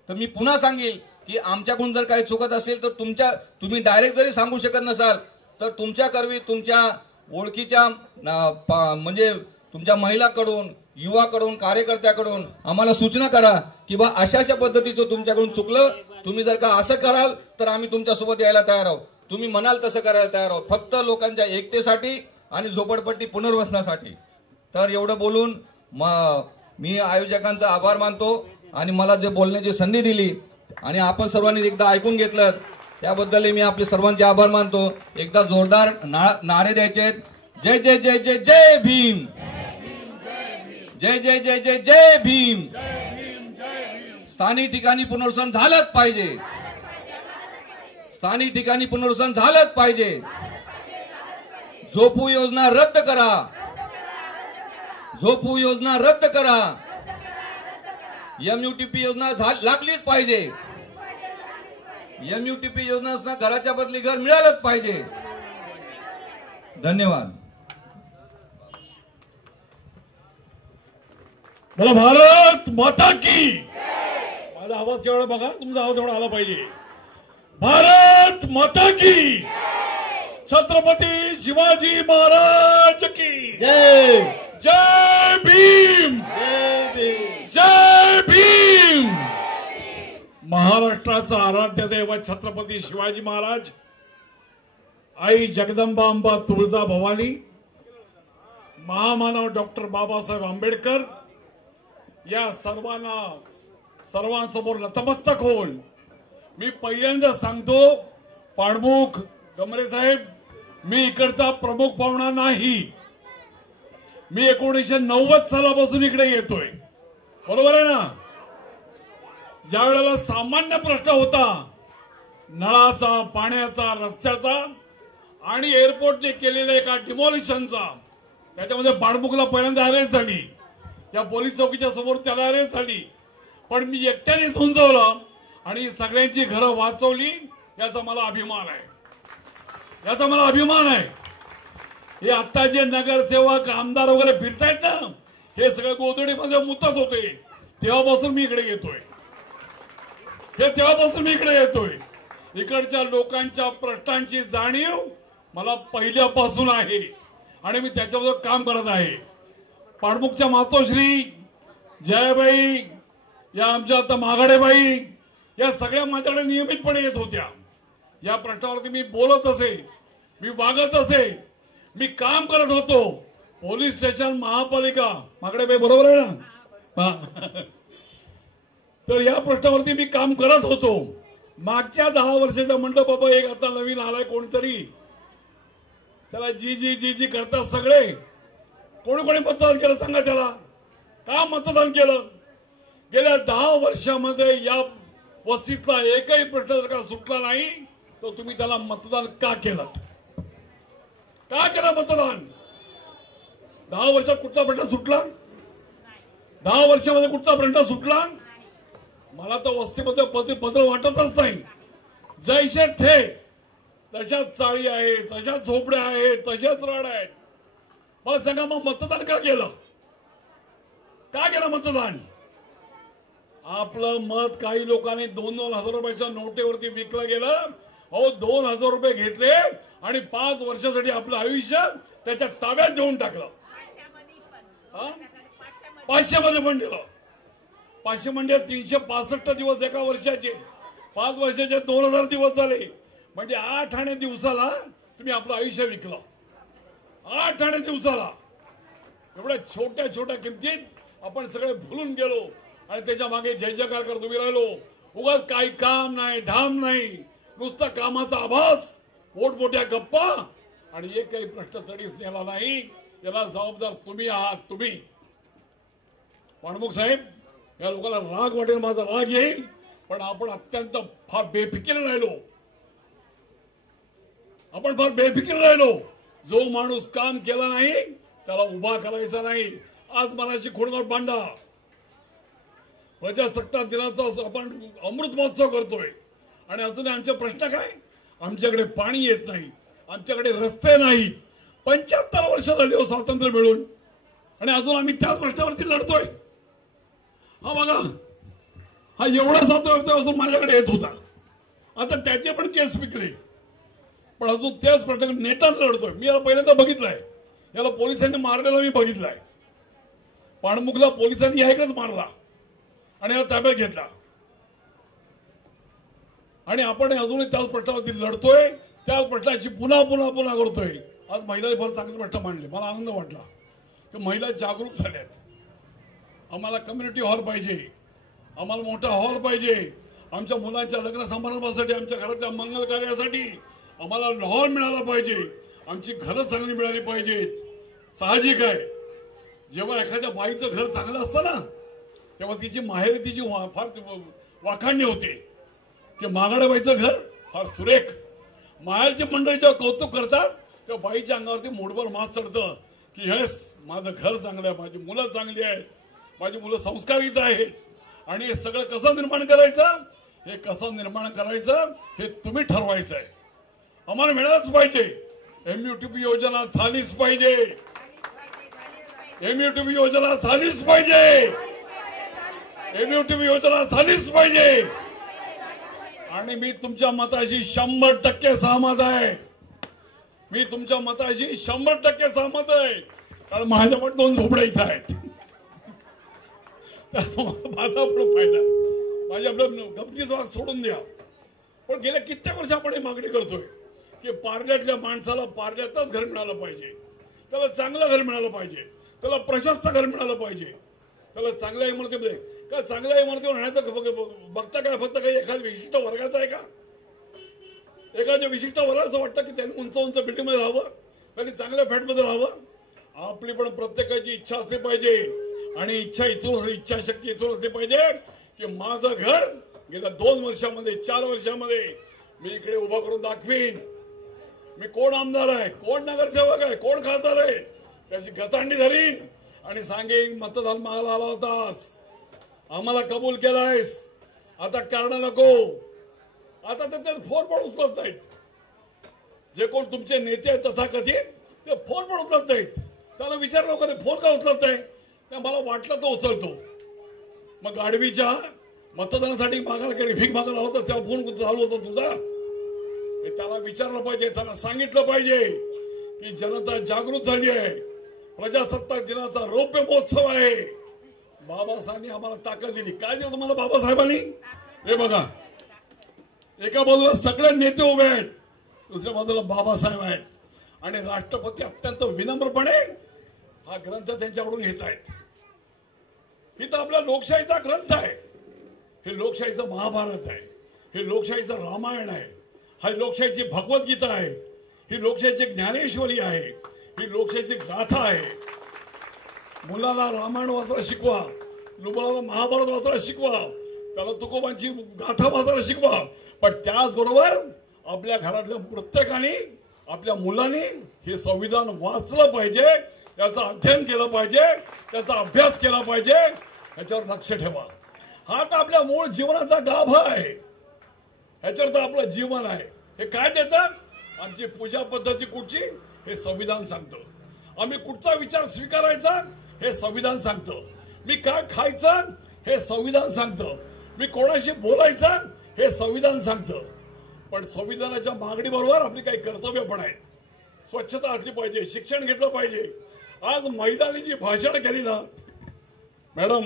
तर मी पुन्हा सांगेल की आमच्याकडून जर काही चुकत असेल तर तुम्ही डायरेक्ट जरी सांगू शकत नसाल तर तुमच्या करवी, तुमच्या ओळखीच्या म्हणजे तुमच्या महिलाकडून, युवाकडून, कार्यकर्त्याकडून आम्हाला सूचना करा की बा अशा पद्धतीचं तुमच्याकडून चुकलं, तुम्ही जर का असं कराल तर आम्ही तुमच्यासोबत यायला तयार आहोत. तुम्ही म्हणाल तसं करायला तयार आहोत, फक्त लोकांच्या एकतेसाठी आणि झोपडपट्टी पुनर्वसनासाठी. तर एवढं बोलून मी आयोजकांचा आभार मानतो आणि मला जे बोलण्याची संधी दिली आणि आपण सर्वांनी एकदा ऐकून घेतलं त्याबद्दल मी आपले सर्वांचे आभार मानतो. एकदा जोरदार नारे द्यायचे आहेत. जय जय जय जय जय भीम, जय जय जय जय जय भीम. स्थानिक ठिकाणी पुनर्वसन झालंच पाहिजे, स्थानिक ठिकाणी पुनर्वसन झालंच पाहिजे. झोपू योजना रद्द करा, झोपू योजना रद्द करा. MUTP योजना लागलीच पाहिजे. MUTP योजना असणार, घराच्या बदली घर मिळालंच पाहिजे. धन्यवाद. मला भारत माता की. माझा आवाज केवढा बघा, तुमचा आवाज एवढा आला पाहिजे. भारत माता की. छत्रपती शिवाजी महाराज की जय. जय भीम, जय भीम. महाराष्ट्राचा आराध्य दैवत छत्रपती शिवाजी महाराज, आई जगदंबा अंबा तुळजा भवानी, महामानव डॉक्टर बाबासाहेब आंबेडकर या सर्वांसमोर नतमस्तक होऊन मी पहिल्यांदा सांगतो, पाणमुख गमरे साहेब, मी इकडचा प्रमुख पाहुणा नाही. मी 1990 सालापासून इकडे येतोय, बरोबर आहे ना. ज्या वेळेला सामान्य प्रश्न होता नळाचा, पाण्याचा, रस्त्याचा आणि एअरपोर्टने केलेल्या एका डिमॉलिशनचा, त्याच्यामध्ये पाणमुखला पहिल्यांदा अरेस्ट झाली, या पोलीस चौकीच्या समोर त्याला अरेस्ट झाली. पण मी एकट्याने झुंजवलं आणि सगळ्यांची घरं वाचवली. याचा मला अभिमान आहे, याचा मला अभिमान आहे. हे आता जे नगरसेवक, आमदार वगैरे फिरतायत ना, हे सगळे गोधडीमध्ये मुतत होते तेव्हापासून मी इकडे येतोय. तेव्हापासून मी इकडे येतोय. इकडच्या लोकांच्या प्रश्नांची जाणीव मला पहिल्यापासून आहे आणि मी त्याच्याबरोबर काम करत आहे. पाणमुखच्या मातोश्री, जयबाई, या आमच्या आता माघाडेबाई, या सगळ्या माझ्याकडे नियमितपणे येत होत्या. या प्रश्नावरती मी बोलत असे, मी वागत असे, मी काम करत होतो. पोलीस स्टेशन, महापालिका, माघाडेबाई बरोबर आहे ना. तर या प्रश्नावरती मी काम करत होतो. मागच्या 10 वर्षाचा म्हणलं बाबा, एक आता नवीन आलाय कोणतरी, त्याला जी जी जी जी करतात सगळे. कोणी कोणी मतदान केलं सांगा त्याला, का मतदान केलं? गेल्या 10 वर्षामध्ये या वस्तीतला एकही प्रश्न जर का सुटला नाही तर तुम्ही त्याला मतदान का केलं? का केलं मतदान? 10 वर्षात कुठचा प्रश्न सुटला? 10 वर्षामध्ये कुठचा प्रश्न सुटला? मला तर वस्तीमध्ये बदल वाटतच नाही. जैसे थे तशाच चाळी आहेत, तशाच झोपड्या आहेत, तशाच राड आहेत. मला सांगा, मग मतदान का केलं? का केलं मतदान? आपलं मत काही लोकांनी 2-2 हजार रुपयाच्या नोटेवरती विकलं गेलं. अहो, 2,000 रुपये घेतले आणि 5 वर्षासाठी आपलं आयुष्य त्याच्या ताब्यात देऊन टाकलं. 500 मध्ये पण दिलं. 500 म्हणजे 365 दिवस एका वर्षाचे, 5 वर्षाचे 2,000 दिवस झाले, म्हणजे 8 आणे दिवसाला तुम्ही आपलं आयुष्य विकलं. 8 आणे दिवसाला. एवढ्या छोट्या छोट्या किमतीत आपण सगळे भुलून गेलो आणि त्याच्या मागे जय जयकार करत उभी राहिलो. उगाच काही काम नाही, धाम नाही, नुसता कामाचा आभास, मोठमोठ्या गप्पा आणि एक काही प्रश्न तडीच नेला नाही. याला जबाबदार तुम्ही आहात. तुम्ही पाणमुख साहेब, या लोकांना राग वाटेल, माझा राग येईल, पण आपण अत्यंत फार बेफिकीर राहिलो. आपण फार बेफिकीर राहिलो. जो माणूस काम केला नाही त्याला उभा करायचा नाही. आज मनाची खोडगाव बांधा. प्रजासत्ताक दिनाचा आपण अमृत महोत्सव करतोय आणि अजून आमचे प्रश्न काय? आमच्याकडे पाणी येत नाही, आमच्याकडे रस्ते नाहीत. 75 वर्ष झाली हो स्वातंत्र्य मिळून आणि अजून आम्ही त्याच प्रश्नावरती लढतोय. हा बघा, हा एवढा स्वातंत्र्य अजून माझ्याकडे येत होता. आता त्याचे पण केस विकले, पण अजून त्याच प्रश्नाकडे नेटाने लढतोय. मी याला पहिल्यांदा बघितलाय. याला पोलिसांनी मारलेला मी बघितलाय. पाणमुखला पोलिसांनी यायकच मारला आणि याला ताब्यात घेतला. आणि आपण अजूनही त्याच प्रश्नावरती लढतोय, त्याच प्रश्नाची पुन्हा पुन्हा पुन्हा करतोय. आज महिलांनी फार चांगले प्रश्न मांडले. मला आनंद वाटला की महिला जागरूक झाल्यात. आम्हाला कम्युनिटी हॉल पाहिजे, आम्हाला मोठा हॉल पाहिजे. आमच्या मुलांच्या लग्न समारंभासाठी, आमच्या घरातल्या मंगल कार्यासाठी आम्हाला हॉल मिळाला पाहिजे. आमची घरं चांगली मिळाली पाहिजेत. साहजिक आहे, जेव्हा एखाद्या बाईचं घर चांगलं असतं ना, तेव्हा तिची माहेरी तिची फार वाखाणणी होते की मागाड्या बाईचं घर फार सुरेख. माहेरची मंडळी जेव्हा कौतुक करतात तेव्हा बाईच्या अंगावरती मूठभर मास चढतं की येस, माझं घर चांगलं आहे, माझी मुलं चांगली आहेत, माझी मुलं संस्कारित आहेत. आणि हे सगळं कसं निर्माण करायचं, हे कसं निर्माण करायचं हे तुम्ही ठरवायचं आहे. आम्हाला मिळालंच पाहिजे. MUTP योजना झालीच पाहिजे. MUTP योजना झालीच पाहिजे. MUTP योजना झालीच पाहिजे. आणि मी तुमच्या मताशी 100% सहमत आहे. मी तुमच्या मताशी 100% सहमत आहे. कारण माझ्या पण 2 झोपड्या इथं आहेत. माझा पण फायदा. माझ्या आपलं गमतीचा भाग सोडून द्या. पण गेल्या कित्येक वर्ष आपण ही मागणी करतोय की पारड्यातल्या माणसाला पारड्यातच घर मिळालं पाहिजे. त्याला चांगलं घर मिळालं पाहिजे. त्याला प्रशस्त घर मिळालं पाहिजे. त्याला चांगल्या इमारतीमध्ये का चांगल्या इमारतीवर राहण्याचं बघता काय फक्त काही एखाद्या विशिष्ट वर्गाचं आहे का? एखाद्या विशिष्ट वर्गाचं वाटतं की त्यांनी उंच उंच बिल्डिंगमध्ये राहावं, त्यांनी चांगल्या फ्लॅटमध्ये राहावं. आपली पण प्रत्येकाची इच्छा असली पाहिजे. आणि इच्छा इथून, इच्छाशक्ती इथून असली पाहिजे की माझं घर गेल्या 2 वर्षामध्ये 4 वर्षामध्ये मी इकडे उभा करून दाखवीन. मी कोण आमदार आहे, कोण नगरसेवक आहे, कोण खासदार आहे, त्याची गचांडी धरीन आणि सांगेन मतदान मागायला आला होतास, आम्हाला कबूल केलायस, आता कारण नको. आता तर फोन पण उचलत नाहीत. जे कोण तुमचे नेते आहेत तथाकथित ते फोन पण उचलत नाहीत. त्याला विचारलं कधी फोन का उचलत नाही? मला वाटलं तो उचलतो. मग गाडवीच्या मतदानासाठी मागायला भीक मागायला आला होता तेव्हा फोन चालू होता तुझा? हे त्याला विचारलं पाहिजे. त्याला सांगितलं पाहिजे की जनता जागृत झाली आहे. प्रजासत्ताक दिनाचा रौप्य महोत्सव आहे. बाबासाहेबांनी आम्हाला ताकद दिली. काय दिलं तुम्हाला बाबासाहेबांनी? हे बघा, एका बाजूला सगळे नेते उभे आहेत, दुसऱ्या बाजूला बाबासाहेब आहेत आणि राष्ट्रपती अत्यंत विनम्रपणे हा ग्रंथ त्यांच्याकडून घेत आहेत. ही तर आपल्या लोकशाहीचा ग्रंथ आहे. हे लोकशाहीचं महाभारत आहे. हे लोकशाहीचं रामायण आहे. हा लोकशाहीची भगवद्गीता आहे. ही लोकशाहीची ज्ञानेश्वरी आहे. ही लोकशाहीची गाथा आहे. मुलाला रामायण वाचायला शिकवा, मुलाला महाभारत वाचायला शिकवा, त्याला तुकोबांची गाथा वाचायला शिकवा. पण त्याचबरोबर आपल्या घरातल्या प्रत्येकाने, आपल्या मुलांनी हे संविधान वाचलं पाहिजे, त्याचं अध्ययन केलं पाहिजे, त्याचा अभ्यास केला पाहिजे. याच्यावर लक्ष ठेवा. हा तर आपल्या मूळ जीवनाचा गाभा आहे. ह्याच्यावर तर आपलं जीवन आहे. हे काय देतं? आमची पूजा पद्धती कुठची हे संविधान सांगतं. आम्ही कुठचा विचार स्वीकारायचा हे संविधान सांगतं. मी काय खायचं हे संविधान सांगतं. मी कोणाशी बोलायचं हे संविधान सांगतं. पण संविधानाच्या मागणीबरोबर आपली काही कर्तव्य पण आहेत. स्वच्छता असली पाहिजे, शिक्षण घेतलं पाहिजे. आज महिलांनी जी भाषण केली ना मैडम,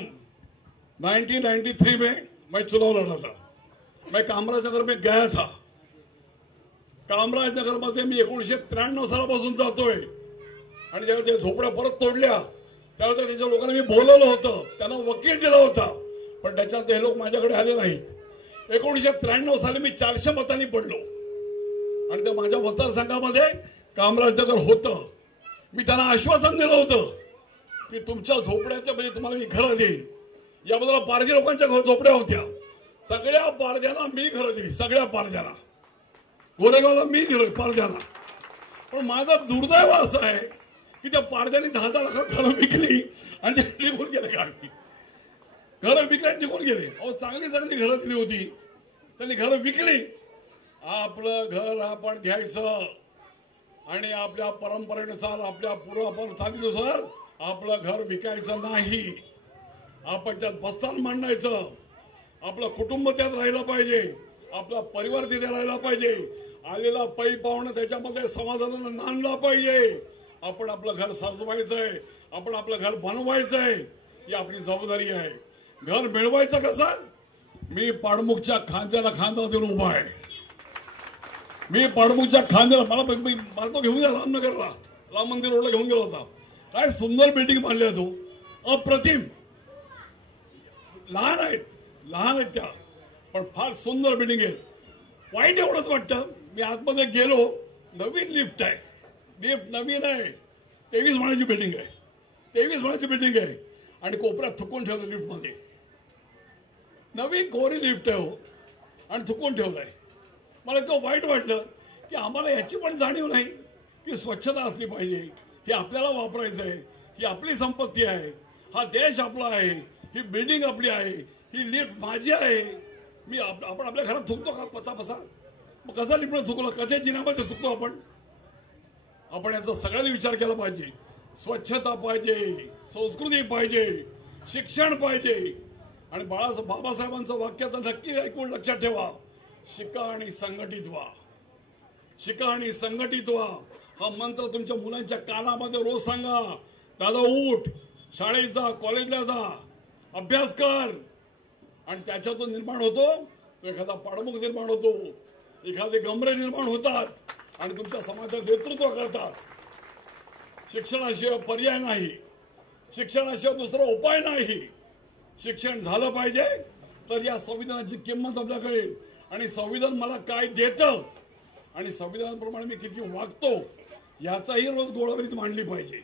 1993 में मैं चुनाव लड़ा था. मैं कामराज नगर में गया था. कामराज नगर मध्ये मी 1993 सालापासून जातोय आणि जेव्हा त्या झोपड्या परत तोडल्या त्यावेळेला त्याच्या लोकांना मी बोलवलं होतं, त्यांना वकील दिला होता, पण त्याच्यात हे लोक माझ्याकडे आले नाहीत. 1993 साली मी 400 मतांनी पडलो आणि त्या माझ्या मतदारसंघामध्ये कामराज नगर होतं. मी त्यांना आश्वासन दिलं होतं की तुमच्या झोपड्याच्या म्हणजे तुम्हाला मी घरं देईन. या बाजूला पारधी लोकांच्या झोपड्या होत्या, सगळ्या पारध्यांना मी घरं दिली, सगळ्या पारध्यांना. गोरेगावला मी गेलो पारध्यांना. पण माझं दुर्दैव असं आहे की त्या पारध्यांनी 10-10 लाखात घरं विकली आणि ते निघून गेले. गावी घरं विकली आणि निघून गेले. अहो चांगली चांगली घरं दिली होती, त्यांनी घरं विकली. आपलं घर आपण घ्यायचं आणि आपल्या परंपरेनुसार, आपल्या पूर्व चालीनुसार आपलं घर विकायचं नाही. आपण त्यात बस्तान मांडायचं. आपलं कुटुंब त्यात राहिलं पाहिजे, आपला परिवार तिथे राहिला पाहिजे. आलेला पै पाहुणं त्याच्यामध्ये समाधानानं नांदला पाहिजे. आपण आपलं घर सजवायचंय, आपण आपलं घर बनवायचंय, ही आपली जबाबदारी आहे. घर मिळवायचं कसं? मी पाडमुखच्या खांद्याला खांदा देऊन उभा आहे. मी पाडमुखच्या खांद्याला मला तो घेऊन गेला रामनगरला, राम मंदिर रोडला घेऊन गेला होता. काय सुंदर बिल्डिंग बांधली आहे, तो अप्रतिम. लहान आहेत त्या, पण फार सुंदर बिल्डिंग आहे. वाईट एवढंच वाटतं, मी आतमध्ये गेलो, नवीन लिफ्ट आहे, लिफ्ट नवीन आहे, 23 माळ्याची बिल्डिंग आहे, 23 माळ्याची बिल्डिंग आहे आणि कोपऱ्यात थुकून ठेवलं लिफ्टमध्ये. नवीन कोरी लिफ्ट आहे हो आणि थुकून ठेवलंय. मला इतकं वाईट वाटलं की आम्हाला याची पण जाणीव नाही की स्वच्छता असली पाहिजे. हे आपल्याला वापरायचं आहे, ही आपली संपत्ती आहे, हा देश आपला आहे, ही बिल्डिंग आपली आहे, ही लिफ्ट माझी आहे. आपण आपल्या घरात थुकतो का पचा? मग कसा लिफ्ट थुकलो, कशा जिन्यामध्ये थुकतो आपण याचा सगळ्यांनी विचार केला पाहिजे. स्वच्छता पाहिजे, संस्कृती पाहिजे, शिक्षण पाहिजे. आणि बाबासाहेबांचं वाक्य तर नक्की ऐकून लक्षात ठेवा, शिका आणि संघटित व्हा. शिका आणि संघटित व्हा हा मंत्र तुमच्या मुलांच्या कानामध्ये रोज सांगा. दादा उठ, शाळेत जा, कॉलेजला जा, अभ्यास कर. आणि त्याच्यातून निर्माण होतो तो एखादा पाडमुख निर्माण होतो, एखादे गमरे निर्माण होतात आणि तुमच्या समाजाचं नेतृत्व करतात. शिक्षणाशिवाय पर्याय नाही, शिक्षणाशिवाय दुसरा उपाय नाही. शिक्षण झालं पाहिजे तर या संविधानाची किंमत आपल्याकडे, आणि संविधान मला काय देतं आणि संविधानाप्रमाणे मी किती वागतो याचाही रोज गोळावरीत मांडली पाहिजे.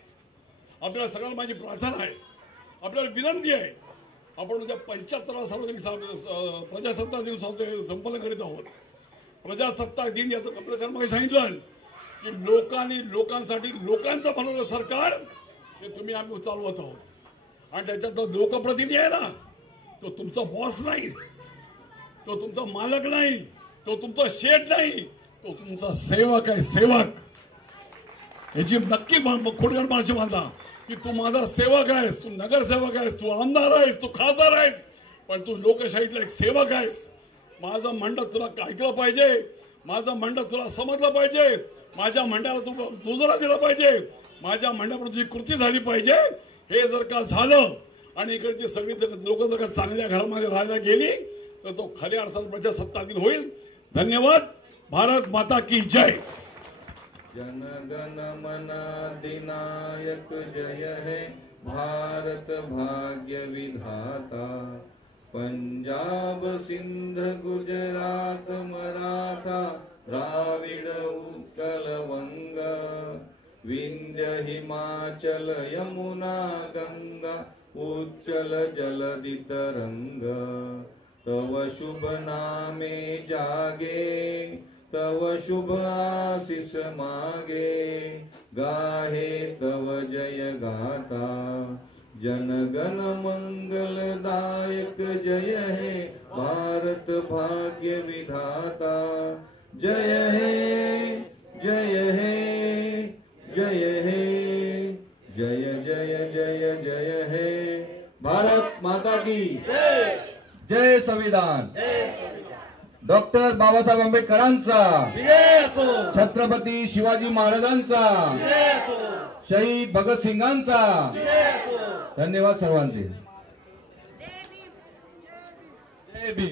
आपल्याला सगळ्यांना माझी प्रार्थना आहे, आपल्याला विनंती आहे. आपण उद्या 75वा सार्वजनिक प्रजासत्ताक दिन संपन्न करीत आहोत. प्रजासत्ताक दिन याचं आपल्याला सांगितलं की लोकांसाठी लोकांचं बनवलं सरकार हे आम्ही चालवत आहोत. आणि त्याच्यात तो लोकप्रतिनिधी आहे ना, तो तुमचा बॉस नाही, तो तुमचा मालक नाही, तो तुमचा शेठ नाही, तो तुमचा सेवक आहे. सेवक याची नक्की खोडगड माणसे बांधा की तू माझा सेवक आहेस, तू नगरसेवक आहेस, तू आमदार आहेस, तू खासदार आहेस, पण तू लोकशाहीतला एक सेवक आहेस. माझं म्हणणं तुला ऐकलं पाहिजे, माझं म्हणणं तुला समजलं पाहिजे, माझ्या म्हणण्याला तू दुजोरा दिला पाहिजे, माझ्या म्हणण्याप्रमाणे तुझी कृती झाली पाहिजे. हे जर का झालं आणि इकडची सगळी लोक जर का चांगल्या घरामध्ये राहायला गेली तर तो खऱ्या अर्थाने प्रजासत्ताक दिन होईल. धन्यवाद. भारत माता की जय. जनगण मन अधिनायक जय हे भारत भाग्य विधाता. पंजाब सिंध गुजरात मराठा द्राविड उत्कल वंग विंध्य हिमाचल यमुना गंगा उच्चल जलधि तरंग. तव शुभ नामे जागे, तव शुभ आशीष मागे, गाहे तव जय गाथा. जनगण मंगलदायक जय हे भारत भाग्य विधाता. जय हे जय हे जय हे जय जय जय जय हे. भारत माता की जय. जय संविधान. डॉक्टर बाबासाहेब आंबेडकरांचा, छत्रपती शिवाजी महाराजांचा, शहीद भगतसिंगांचा. धन्यवाद सर्वांचे. जय भीम.